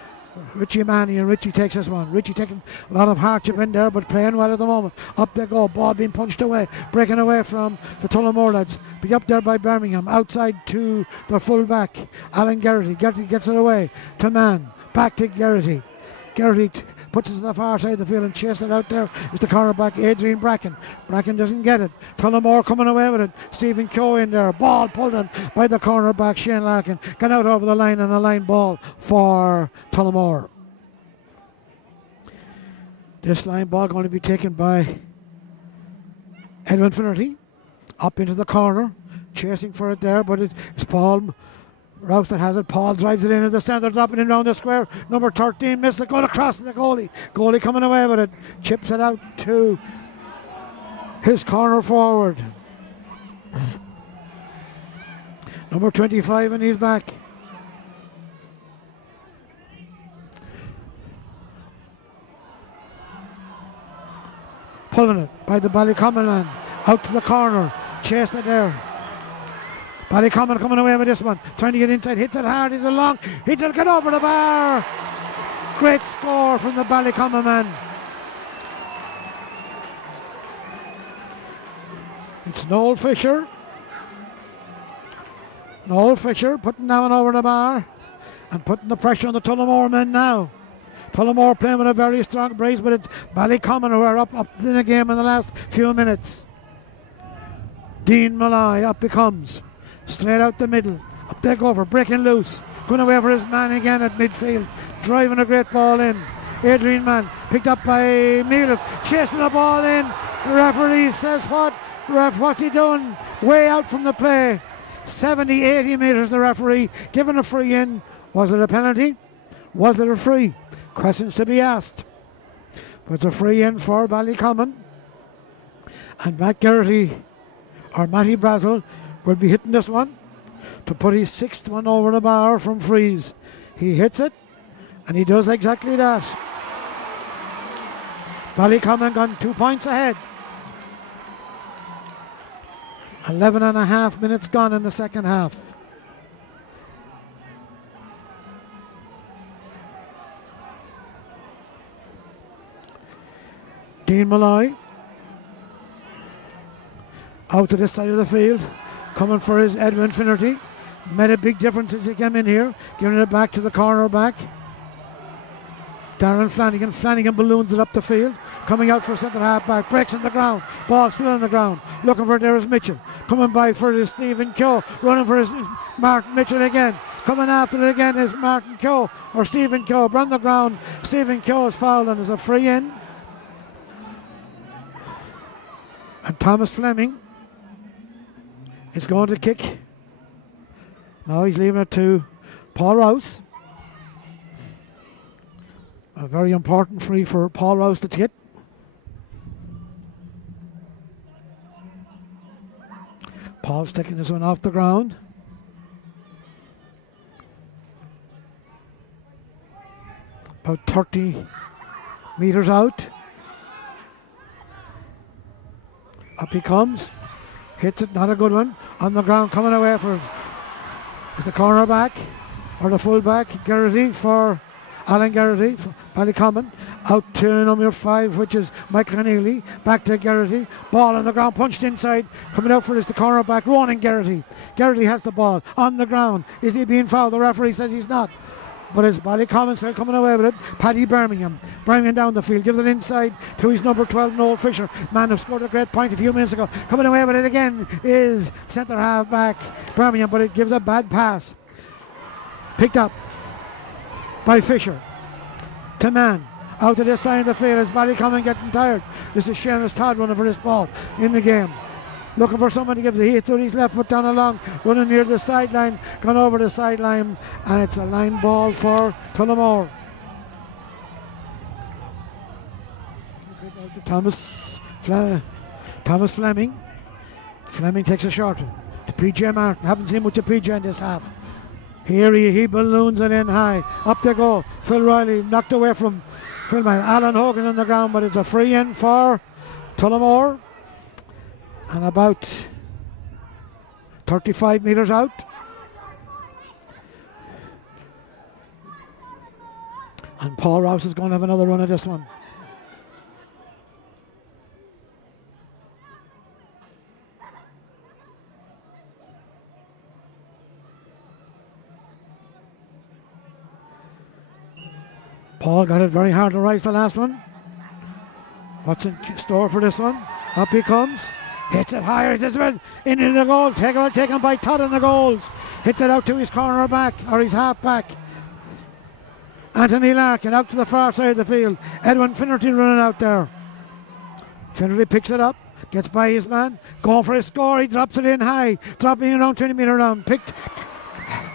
Richie Manny, and Richie takes this one. Richie taking a lot of hardship in there, but playing well at the moment. Up they go, ball being punched away, breaking away from the Tullamore lads. Be up there by Birmingham, outside to the full back, Alan Garrity. Garrity gets it away to Mann, back to Garrity. Garrity puts it to the far side of the field and chases it out there. Is the cornerback Adrian Bracken. Bracken doesn't get it. Tullamore coming away with it. Stephen Keogh in there. Ball pulled in by the cornerback Shane Larkin. Gone out over the line, and a line ball for Tullamore. This line ball going to be taken by Edwin Finnerty. Up into the corner. Chasing for it there, but it's Paul Rouse that has it. Paul drives it into the centre, dropping it down the square. Number 13 missed it, going across to the goalie. Goalie coming away with it. Chips it out to his corner forward. Number 25, and he's back. Pulling it by the Ballycommon man. Out to the corner. Chasing it there. Ballycommon coming away with this one, trying to get inside, hits it hard, he's along, hits it, get over the bar. Great score from the Ballycommon man. It's Noel Fisher. Noel Fisher putting that one over the bar and putting the pressure on the Tullamore men now. Tullamore playing with a very strong brace, but it's Ballycommon who are up in the game in the last few minutes. Dean Malloy up he comes. Straight out the middle. Up they go for breaking loose. Going away for his man again at midfield. Driving a great ball in. Adrian Mann picked up by Mealiff. Chasing the ball in. The referee says what? Ref, what's he doing? Way out from the play. 70, 80 metres the referee. Given a free in. Was it a penalty? Was it a free? Questions to be asked. But it's a free in for Ballycommon. And Matt Garrity or Matty Brazel will be hitting this one to put his sixth one over the bar from freeze. He hits it, and he does exactly that. Ballycommon gone 2 points ahead. 11 and a half minutes gone in the second half. Dean Malloy out to this side of the field. Coming for his Edwin Finnerty. Made a big difference as he came in here. Giving it back to the cornerback. Darren Flanagan. Flanagan balloons it up the field. Coming out for centre half back. Breaks on the ground. Ball still on the ground. Looking for it there is Mitchell. Coming by for his Stephen Keogh. Running for his Martin Mitchell again. Coming after it again is Martin Keogh or Stephen Keogh. On the ground. Stephen Keogh is fouled and is a free in. And Thomas Fleming is going to kick. Now he's leaving it to Paul Rouse. A very important free for Paul Rouse to get. Paul's taking this one off the ground. About 30 metres out. Up he comes. Hits it, not a good one. On the ground, coming away for is the cornerback or the fullback. Garrity for Alan Garrity for Ballycommon. Out to number 5, which is Michael Keneally. Back to Garrity. Ball on the ground, punched inside. Coming out for is the cornerback, Ronan Garrity. Garrity has the ball on the ground. Is he being fouled? The referee says he's not. But it's Ballycommon still coming away with it. Paddy Birmingham. Birmingham down the field. Gives it inside to his number 12, Noel Fisher. Man who scored a great point a few minutes ago. Coming away with it again is centre half back Birmingham, but it gives a bad pass. Picked up by Fisher. to man. Out to this side of the field as Ballycommon getting tired. This is Seamus Todd running for this ball in the game. Looking for someone to give the heat with his left foot down along, running near the sideline, gone over the sideline, and it's a line ball for Tullamore. Thomas Fleming. Fleming takes a short one to PJ Martin. Haven't seen much of PJ in this half. Here he balloons it in high. Up they go. Phil Riley knocked away from Phil Riley. Alan Hogan on the ground, but it's a free in for Tullamore. And about 35 metres out. And Paul Rouse is going to have another run at this one. Paul got it very hard to rise the last one. What's in store for this one? Up he comes. Hits it higher. It's into the goals. Taken by Todd in the goals. Hits it out to his corner back, or his half back. Anthony Larkin out to the far side of the field. Edwin Finnerty running out there. Finnerty picks it up. Gets by his man. Going for a score. He drops it in high. Dropping around 20 metre round. Picked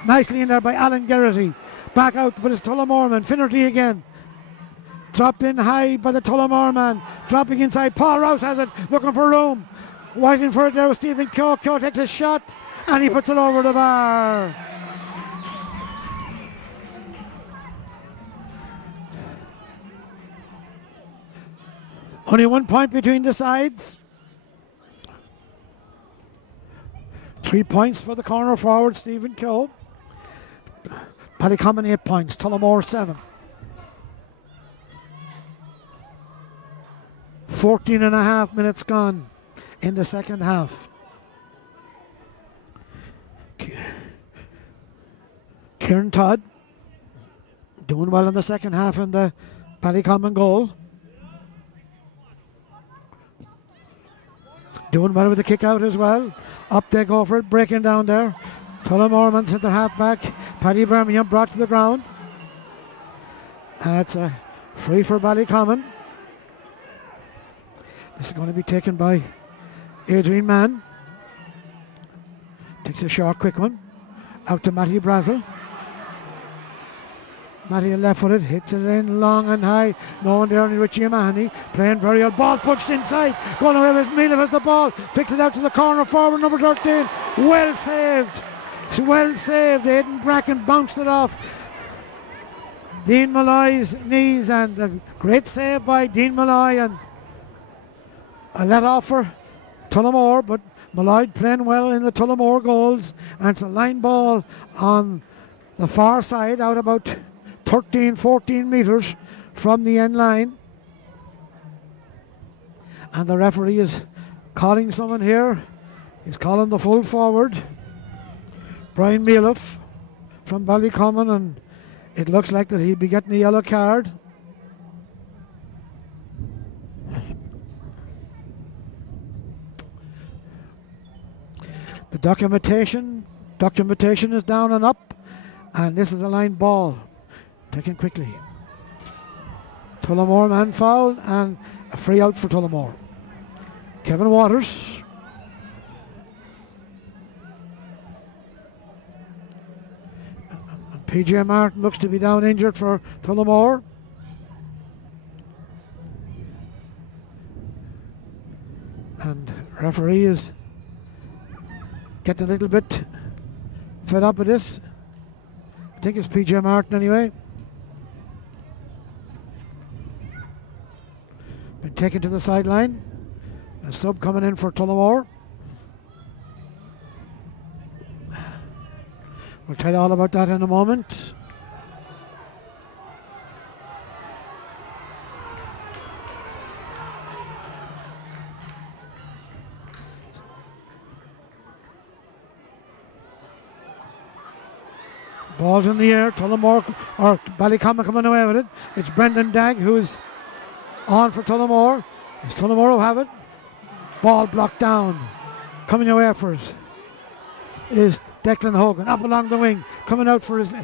nicely in there by Alan Garrity. Back out, but it's Tullamore man. Finnerty again. Dropped in high by the Tullamore man. Dropping inside. Paul Rouse has it. Looking for room. Waiting for it there with Stephen Keogh. Keogh takes a shot and he puts it over the bar. Only 1 point between the sides. 3 points for the corner forward, Stephen Keogh. Ballycommon 8 points, Tullamore 7. 14 and a half minutes gone in the second half. Kieran Todd doing well in the second half in the Ballycommon goal. Doing well with the kick out as well. Up they go for it, breaking down there. Tullamore man centre half back. Paddy Birmingham brought to the ground. And it's a free for Ballycommon. This is going to be taken by Adrian Mann. Takes a short, quick one. Out to Matty Brazel. Matty left footed, hits it in long and high. No one there, only Richie Mahoney. Playing very well. Ball punched inside. Going away with Mealy has the ball. Fix it out to the corner forward, number 13. Well saved. It's well saved. Aidan Bracken bounced it off Dean Malloy's knees, and a great save by Dean Malloy, and a let off for Tullamore, but Malloy playing well in the Tullamore goals, and it's a line ball on the far side out about 13-14 metres from the end line. And the referee is calling someone here. He's calling the full forward, Brian Mealoff from Ballycommon, and it looks like that he'll be getting a yellow card. The documentation is down and up, and this is a line ball taken quickly. Tullamore man foul and a free out for Tullamore. Kevin Waters. And PJ Martin looks to be down injured for Tullamore. And referee is getting a little bit fed up with this. I think it's PJ Martin anyway. Been taken to the sideline. A sub coming in for Tullamore. We'll tell you all about that in a moment. Ball's in the air. Tullamore or Ballycommon coming away with it. It's Brendan Dagg who's on for Tullamore. It's Tullamore who have it. Ball blocked down. Coming away for it is Declan Hogan. Up along the wing. Coming out for his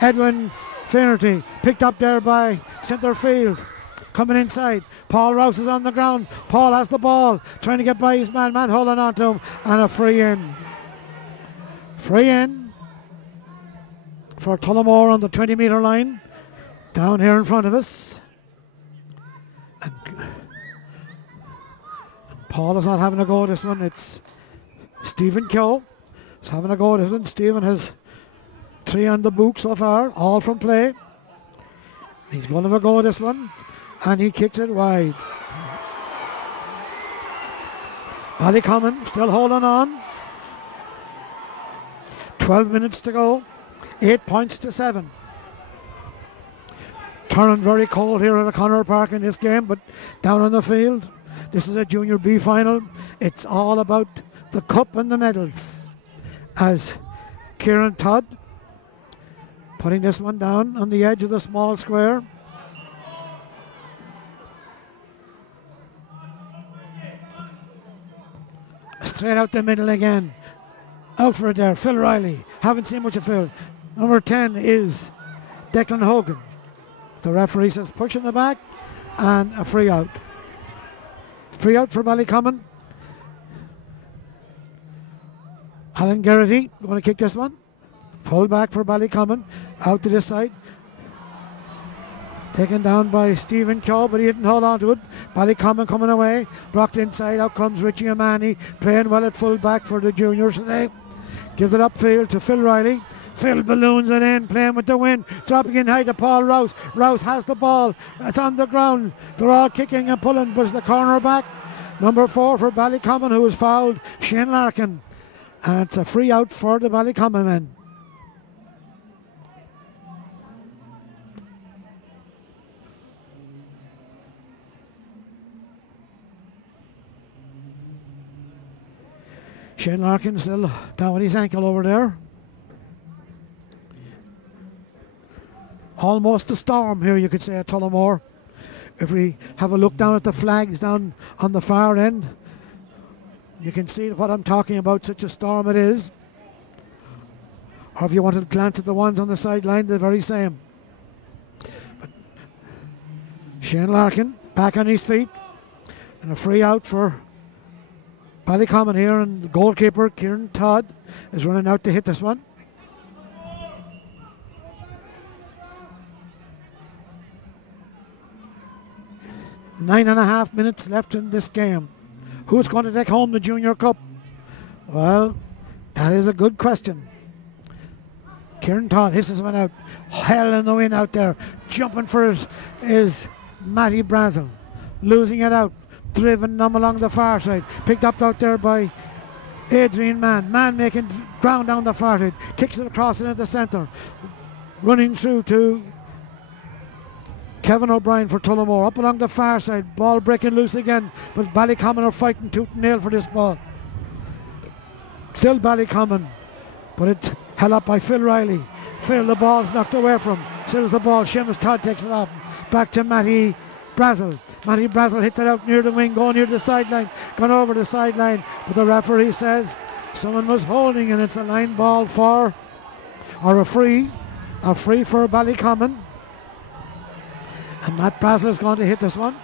Edwin Finnerty picked up there by centre field. Coming inside. Paul Rouse is on the ground. Paul has the ball. Trying to get by his man. Man holding on to him. And a free in. Free in for Tullamore on the 20-metre line. Down here in front of us. And Paul is not having a go at this one. It's Stephen Keogh. He's having a go at this one. Stephen has 3 on the book so far. All from play. He's going to have a go at this one. And he kicks it wide. Ballycommon still holding on. 12 minutes to go. 8 points to 7. Turning very cold here at O'Connor Park in this game, but down on the field, this is a Junior B final. It's all about the cup and the medals. As Kieran Todd putting this one down on the edge of the small square. Straight out the middle again. Out for it there. Phil Riley. Haven't seen much of Phil. Number 10 is Declan Hogan. The referee says push in the back and a free out. Free out for Ballycommon. Alan Garrity going to kick this one. Full back for Ballycommon. Out to this side. Taken down by Stephen Keogh, but he didn't hold on to it. Ballycommon coming away. Blocked inside. Out comes Richie O'Mahony. Playing well at full back for the juniors today. Gives it upfield to Phil Riley. Phil balloons it in, playing with the wind. Dropping in high to Paul Rouse. Rouse has the ball. It's on the ground. They're all kicking and pulling, but it's the corner back. Number 4 for Ballycommon, who was fouled, Shane Larkin. And it's a free out for the Ballycommon men. Shane Larkin still down with his ankle over there. Almost a storm here, you could say, at Tullamore. If we have a look down at the flags down on the far end, you can see what I'm talking about, such a storm it is. Or if you want to glance at the ones on the sideline, they're the very same. But Shane Larkin back on his feet. And a free out for Ballycommon here, and the goalkeeper, Kieran Todd, is running out to hit this one. Nine and a half minutes left in this game. Who's going to take home the Junior Cup? Well, that is a good question. Kieran Todd hisses one out. Hell in the wind out there. Jumping for it is Matty Brazel. Losing it out. Driven them along the far side. Picked up out there by Adrian Mann. Mann making ground down the far side. Kicks it across into the centre. Running through to Kevin O'Brien for Tullamore. Up along the far side. Ball breaking loose again. But Ballycommon are fighting tooth and nail for this ball. Still Ballycommon. But it held up by Phil Riley. Phil, the ball's knocked away from him. Still as the ball. Seamus Todd takes it off. Back to Matty Brazel. Matty Brazel hits it out near the wing, going near the sideline, gone over the sideline, but the referee says someone was holding, and it's a line ball for, or a free for Ballycommon. And Matt Brazel is going to hit this one.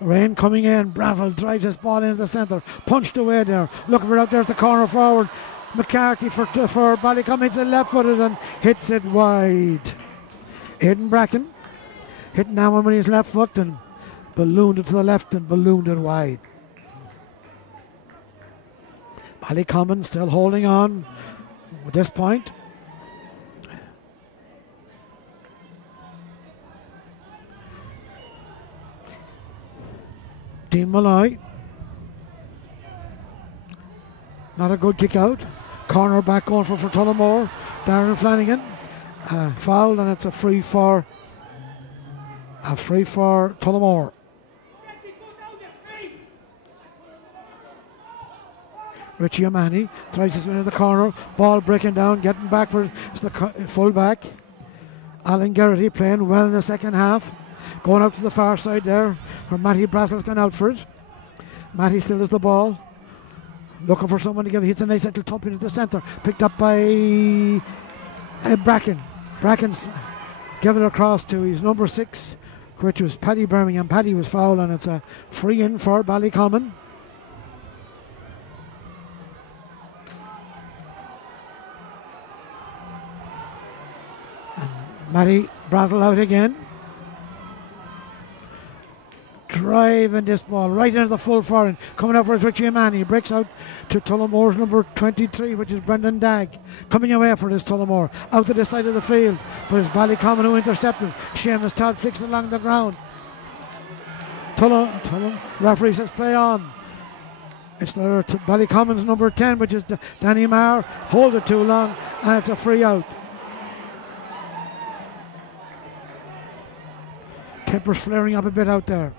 Rain coming in, Brazel drives this ball into the centre, punched away there, looking for it out, there's the corner forward. McCarthy for Ballycommon hits it left-footed and hits it wide. Aidan Bracken hitting that one with his left foot and ballooned it to the left and ballooned it wide. Ballycommon still holding on at this point. Dean Malloy. Not a good kick out. Corner back going for Tullamore. Darren Flanagan. Fouled, and it's a free for Tullamore. Richie O'Mahony tries his way into the corner. Ball breaking down, getting back for the full back. Alan Garrity playing well in the second half. Going out to the far side there, where Matty Brazel's gone out for it. Matty still has the ball. Looking for someone to give. Hits a nice little thump into the centre. Picked up by Bracken. Bracken's given it across to his number 6, which was Paddy Birmingham. Paddy was fouled, and it's a free in for Ballycommon. Matty Brattle out again. Driving this ball right into the full forward. Coming up for Richie Manny. Breaks out to Tullamore's number 23, which is Brendan Dagg. Coming away for this Tullamore. Out to the side of the field. But it's Ballycommon who intercepted. Seamus Todd flicks it along the ground. Tullamore. Referee says play on. It's their Ballycommon's number 10, which is Danny Marr. Holds it too long, and it's a free out. Tempers flaring up a bit out there.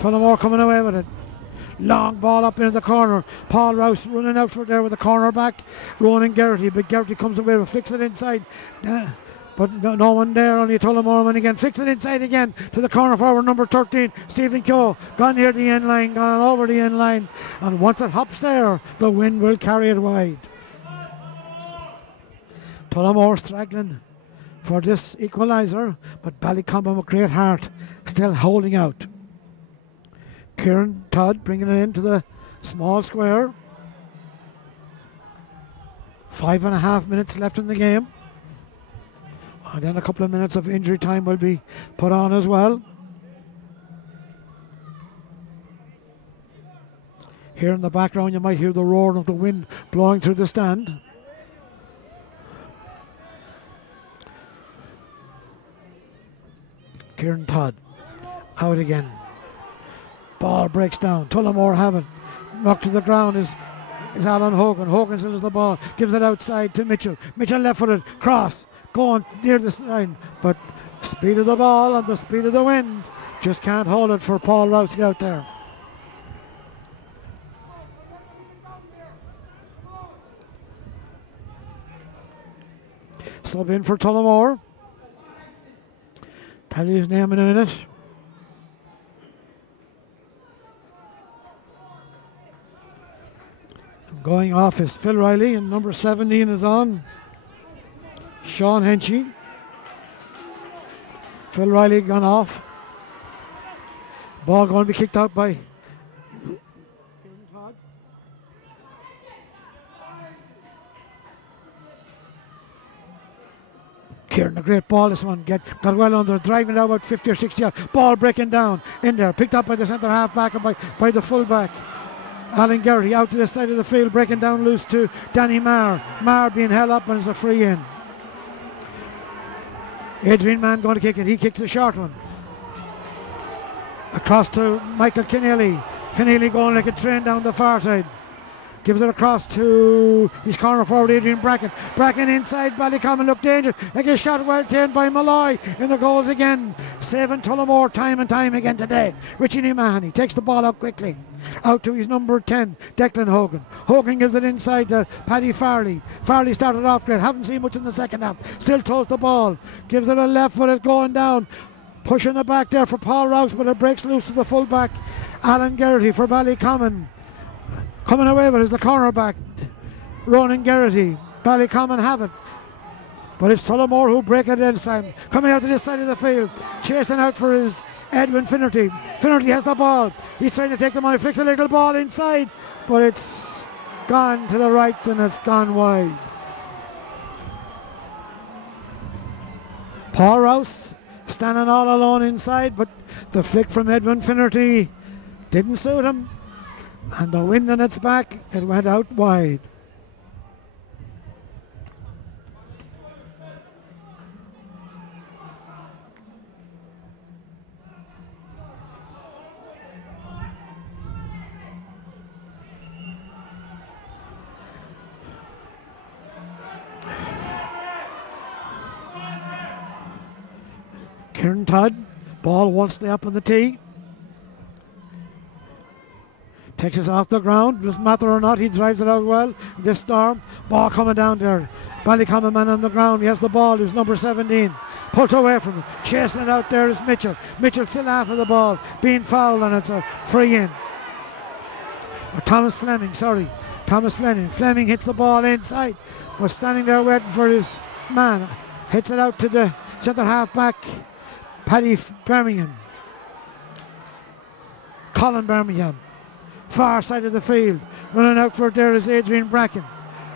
Tullamore coming away with it. Long ball up into the corner. Paul Rouse running out for there with the corner back. Ronan Geraghty, but Geraghty comes away and flicks it inside. But no one there, only Tullamore one again. Flicks it inside again to the corner forward, number 13, Stephen Keogh. Gone near the end line, gone over the end line. And once it hops there, the wind will carry it wide. Tullamore straggling for this equaliser, but Ballycommon with great heart still holding out. Kieran Todd bringing it into the small square. 5.5 minutes left in the game, and then a couple of minutes of injury time will be put on as well. Here in the background you might hear the roar of the wind blowing through the stand. Kieran Todd out again. Ball breaks down. Tullamore have it. Knocked to the ground is Alan Hogan. Hogan still has the ball. Gives it outside to Mitchell. Mitchell left footed. Cross. Going near this line. But speed of the ball and the speed of the wind just can't hold it for Paul Rouse to get out there. Sub in for Tullamore. Tell you his name in a minute. Going off is Phil Riley, and number 17 is on. Sean Henchy. Phil Riley gone off. Ball going to be kicked out by Kieran Todd. Kieran, a great ball this one. Got well under, driving it out about 50 or 60 yards. Ball breaking down in there. Picked up by the centre half back and by the full back. Alan Geraghty out to the side of the field, breaking down loose to Danny Marr. Marr being held up, and it's a free in. Adrian Mann going to kick it. He kicks the short one. Across to Michael Keneally. Keneally going like a train down the far side. Gives it across to his corner forward, Adrian Bracken. Bracken inside, Ballycommon look dangerous. Like a shot well taken by Malloy in the goals again. Saving Tullamore time and time again today. Richie Mahoney takes the ball out quickly. Out to his number 10, Declan Hogan. Hogan gives it inside to Paddy Farley. Farley started off great. Haven't seen much in the second half. Still toes the ball. Gives it a left foot, it's going down. Pushing the back there for Paul Rouse, but it breaks loose to the full back. Alan Geraghty for Ballycommon. Coming away with is the cornerback, Ronan Geraghty. Ballycommon have it. But it's Tullamore who break it this time. Coming out to this side of the field. Chasing out for his Edwin Finnerty. Finnerty has the ball. He's trying to take the money. Flicks a little ball inside. But it's gone to the right and it's gone wide. Paul Rouse standing all alone inside. But the flick from Edwin Finnerty didn't suit him. And the wind on its back, it went out wide. Kieran Todd, ball one stay up on the tee. Takes us off the ground, doesn't matter or not, he drives it out well. This storm, ball coming down there. Ballycommon man on the ground, he has the ball, he's number 17. Pulled away from him, chasing it out there is Mitchell. Mitchell still after the ball, being fouled, and it's a free in. Or Thomas Fleming, sorry. Thomas Fleming. Fleming hits the ball inside, but standing there waiting for his man. Hits it out to the centre half back, Paddy Birmingham. Colin Birmingham. Far side of the field. Running out for it there is Adrian Bracken.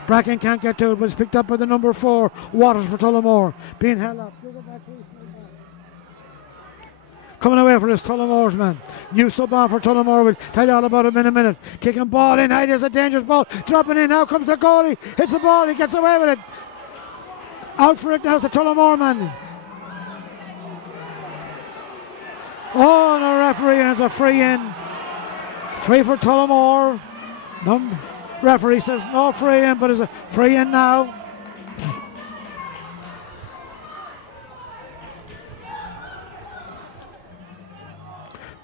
Bracken can't get to it, but it's picked up by the number 4, Waters for Tullamore. Being held up. Coming away for this Tullamore's man. New sub on for Tullamore. We'll tell you all about him in a minute. Kicking ball in. There's a dangerous ball. Dropping in. Now comes the goalie. Hits the ball. He gets away with it. Out for it now is the Tullamore man. Oh, and a referee, and it's a free in. Free for Tullamore. Referee says no free in, but it's a free in now.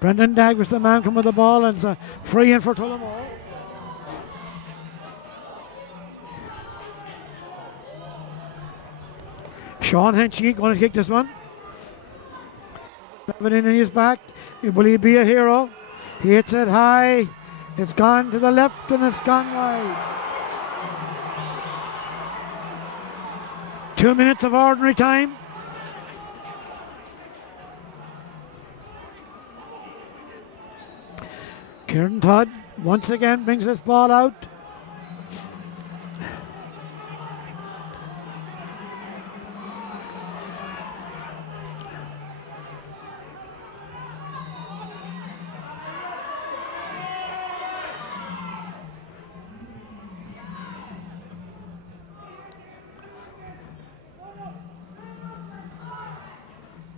Brendan Dagg was the man coming with the ball, and it's a free in for Tullamore. Sean Henchy going to kick this one. Have it in his back. Will he be a hero? He hits it high. It's gone to the left and it's gone wide. 2 minutes of ordinary time. Kieran Todd once again brings this ball out.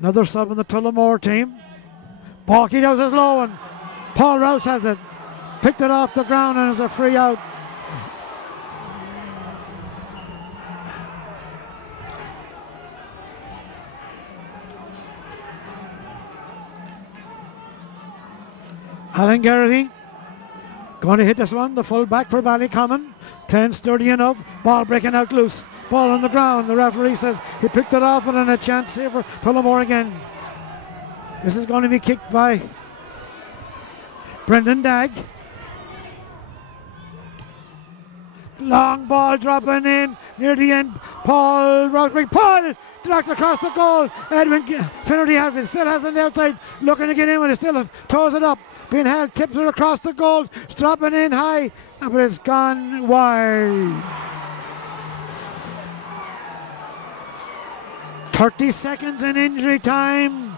Another sub on the Tullamore team. Balky does his low one. Paul Rouse has it. Picked it off the ground and is a free out. Alan Garrity going to hit this one. The full back for Ballycommon. Playing sturdy enough. Ball breaking out loose. Ball on the ground. The referee says he picked it off and a chance here for Tullamore again. This is going to be kicked by Brendan Dagg. Long ball dropping in near the end. Paul Roseberry. Paul knocked across the goal. Edwin Finnerty has it. Still has it on the outside. Looking to get in with it. Still toes it up. Being held. Tips it across the goals. Dropping in high. But it's gone wide. 30 seconds in injury time.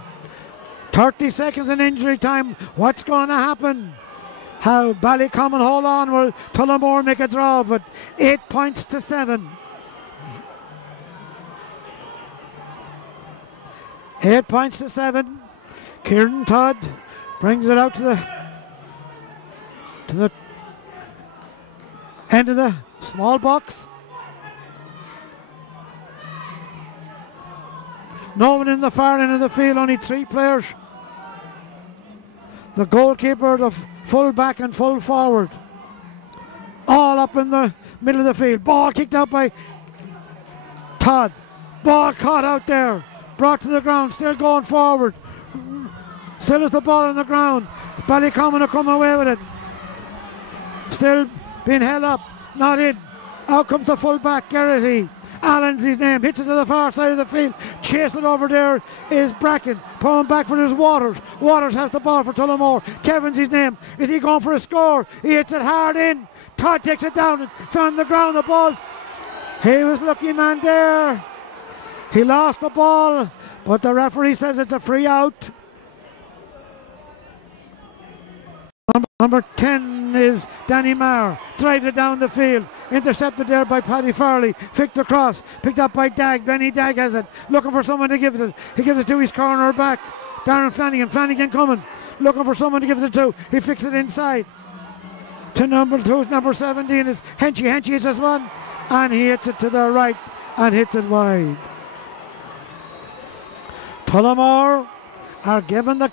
30 seconds in injury time. What's going to happen? How Ballycommon hold on? Will Tullamore make a draw of it? 8 points to 7. 8 points to 7. Kieran Todd brings it out to the end of the small box. No one in the far end of the field, only 3 players. The goalkeeper, the full back and full forward. All up in the middle of the field. Ball kicked out by Todd. Ball caught out there. Brought to the ground, still going forward. Still is the ball on the ground. Ballycommon are coming away with it. Still being held up, not in. Out comes the full back, Garrity. Allen's his name, hits it to the far side of the field. Chasing over there is Bracken. Pulling back for his Waters. Waters has the ball for Tullamore. Kevin's his name. Is he going for a score? He hits it hard in. Todd takes it down. It's on the ground. The ball. He was lucky man there. He lost the ball, but the referee says it's a free out. Number 10 is Danny Marr. Drives it down the field. Intercepted there by Paddy Farley. Flicked across. Picked up by Dagg. Benny Dagg has it. Looking for someone to give it. He gives it to his corner back. Darren Flanagan. Flanagan coming. Looking for someone to give it to. He flicks it inside. To number 2, number 17 is Henchy. Henchy hits this one. And he hits it to the right. And hits it wide. Tullamore are given the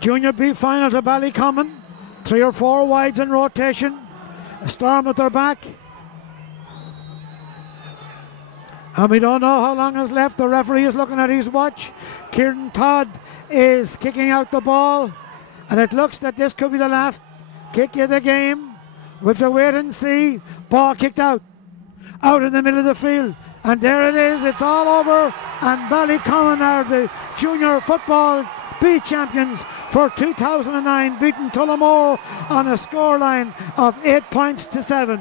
Junior B final to Ballycommon. 3 or 4 wides in rotation. A storm at their back. And we don't know how long is left. The referee is looking at his watch. Kieran Todd is kicking out the ball. And it looks that this could be the last kick of the game. We have to wait and see. Ball kicked out in the middle of the field. And there it is, it's all over. And Ballycommon are the junior football B champions for 2009, beating Tullamore on a scoreline of 8 points to 7.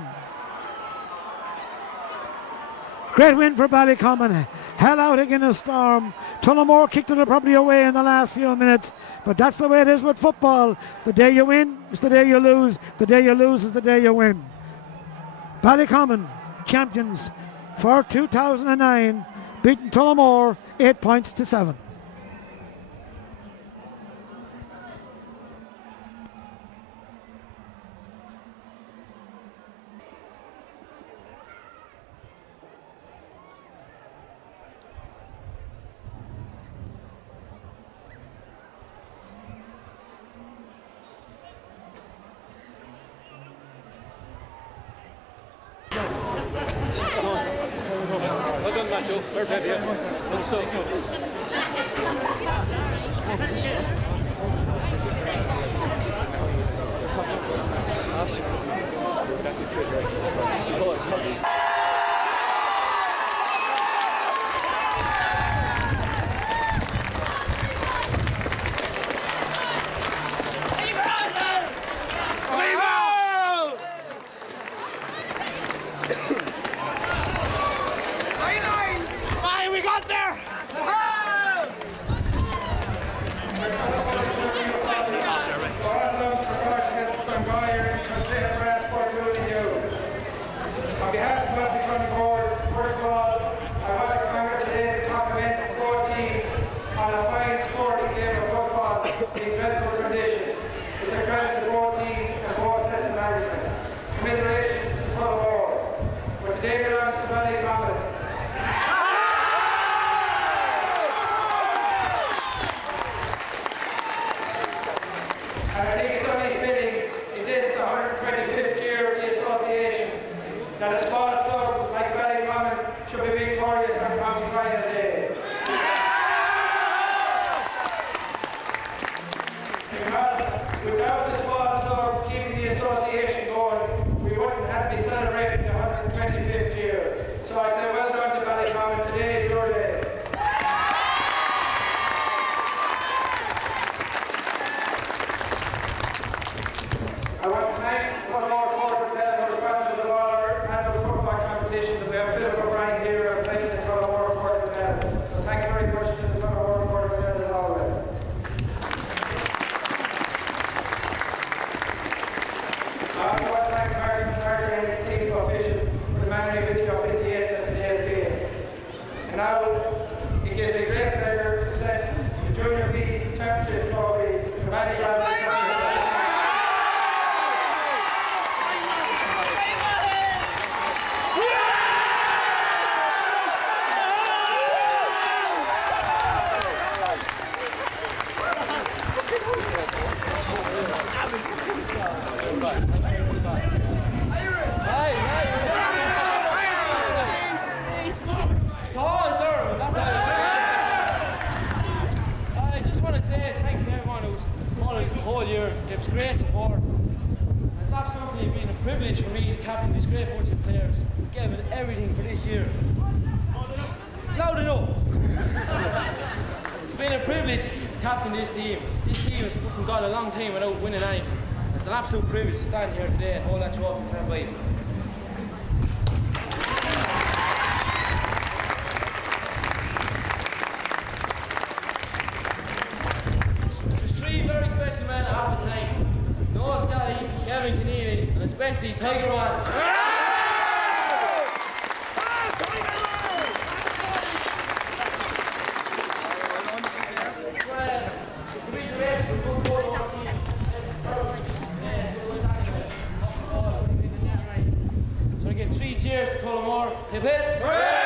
Great win for Ballycommon. Held out against a storm. Tullamore kicked it probably away in the last few minutes. But that's the way it is with football. The day you win is the day you lose. The day you lose is the day you win. Ballycommon, champions for 2009, beating Tullamore 8 points to 7. Well done, Macho. Fair play to you. Good stuff. That a sponsor like Ballycommon should be victorious on county final day. Because without the sponsor keeping the association going, we wouldn't have to be celebrating the 125th year. So I say well done to Ballycommon. Today is your day. I want to thank Tullamore corporate for the sponsors of all our annual football competitions, and we have Philip O'Brien here replacing the Tullamore corporate. So thank you very much to the Tullamore corporate as always. I also want to thank Martin Carter and his team of officials for the manner in which he officiated at today's game. And now it gives me great pleasure to present the Junior B Championship Trophy to Ballycommon. It was great support. It's absolutely been a privilege for me to captain this great bunch of players. We've given everything for this year. Loud enough! It's been a privilege to captain this team. This team has fucking gone a long time without winning anything. It's an absolute privilege to stand here today and hold that trophy for everybody. And especially Tiger One. So I get 3 cheers to Tullamore. Hip hip.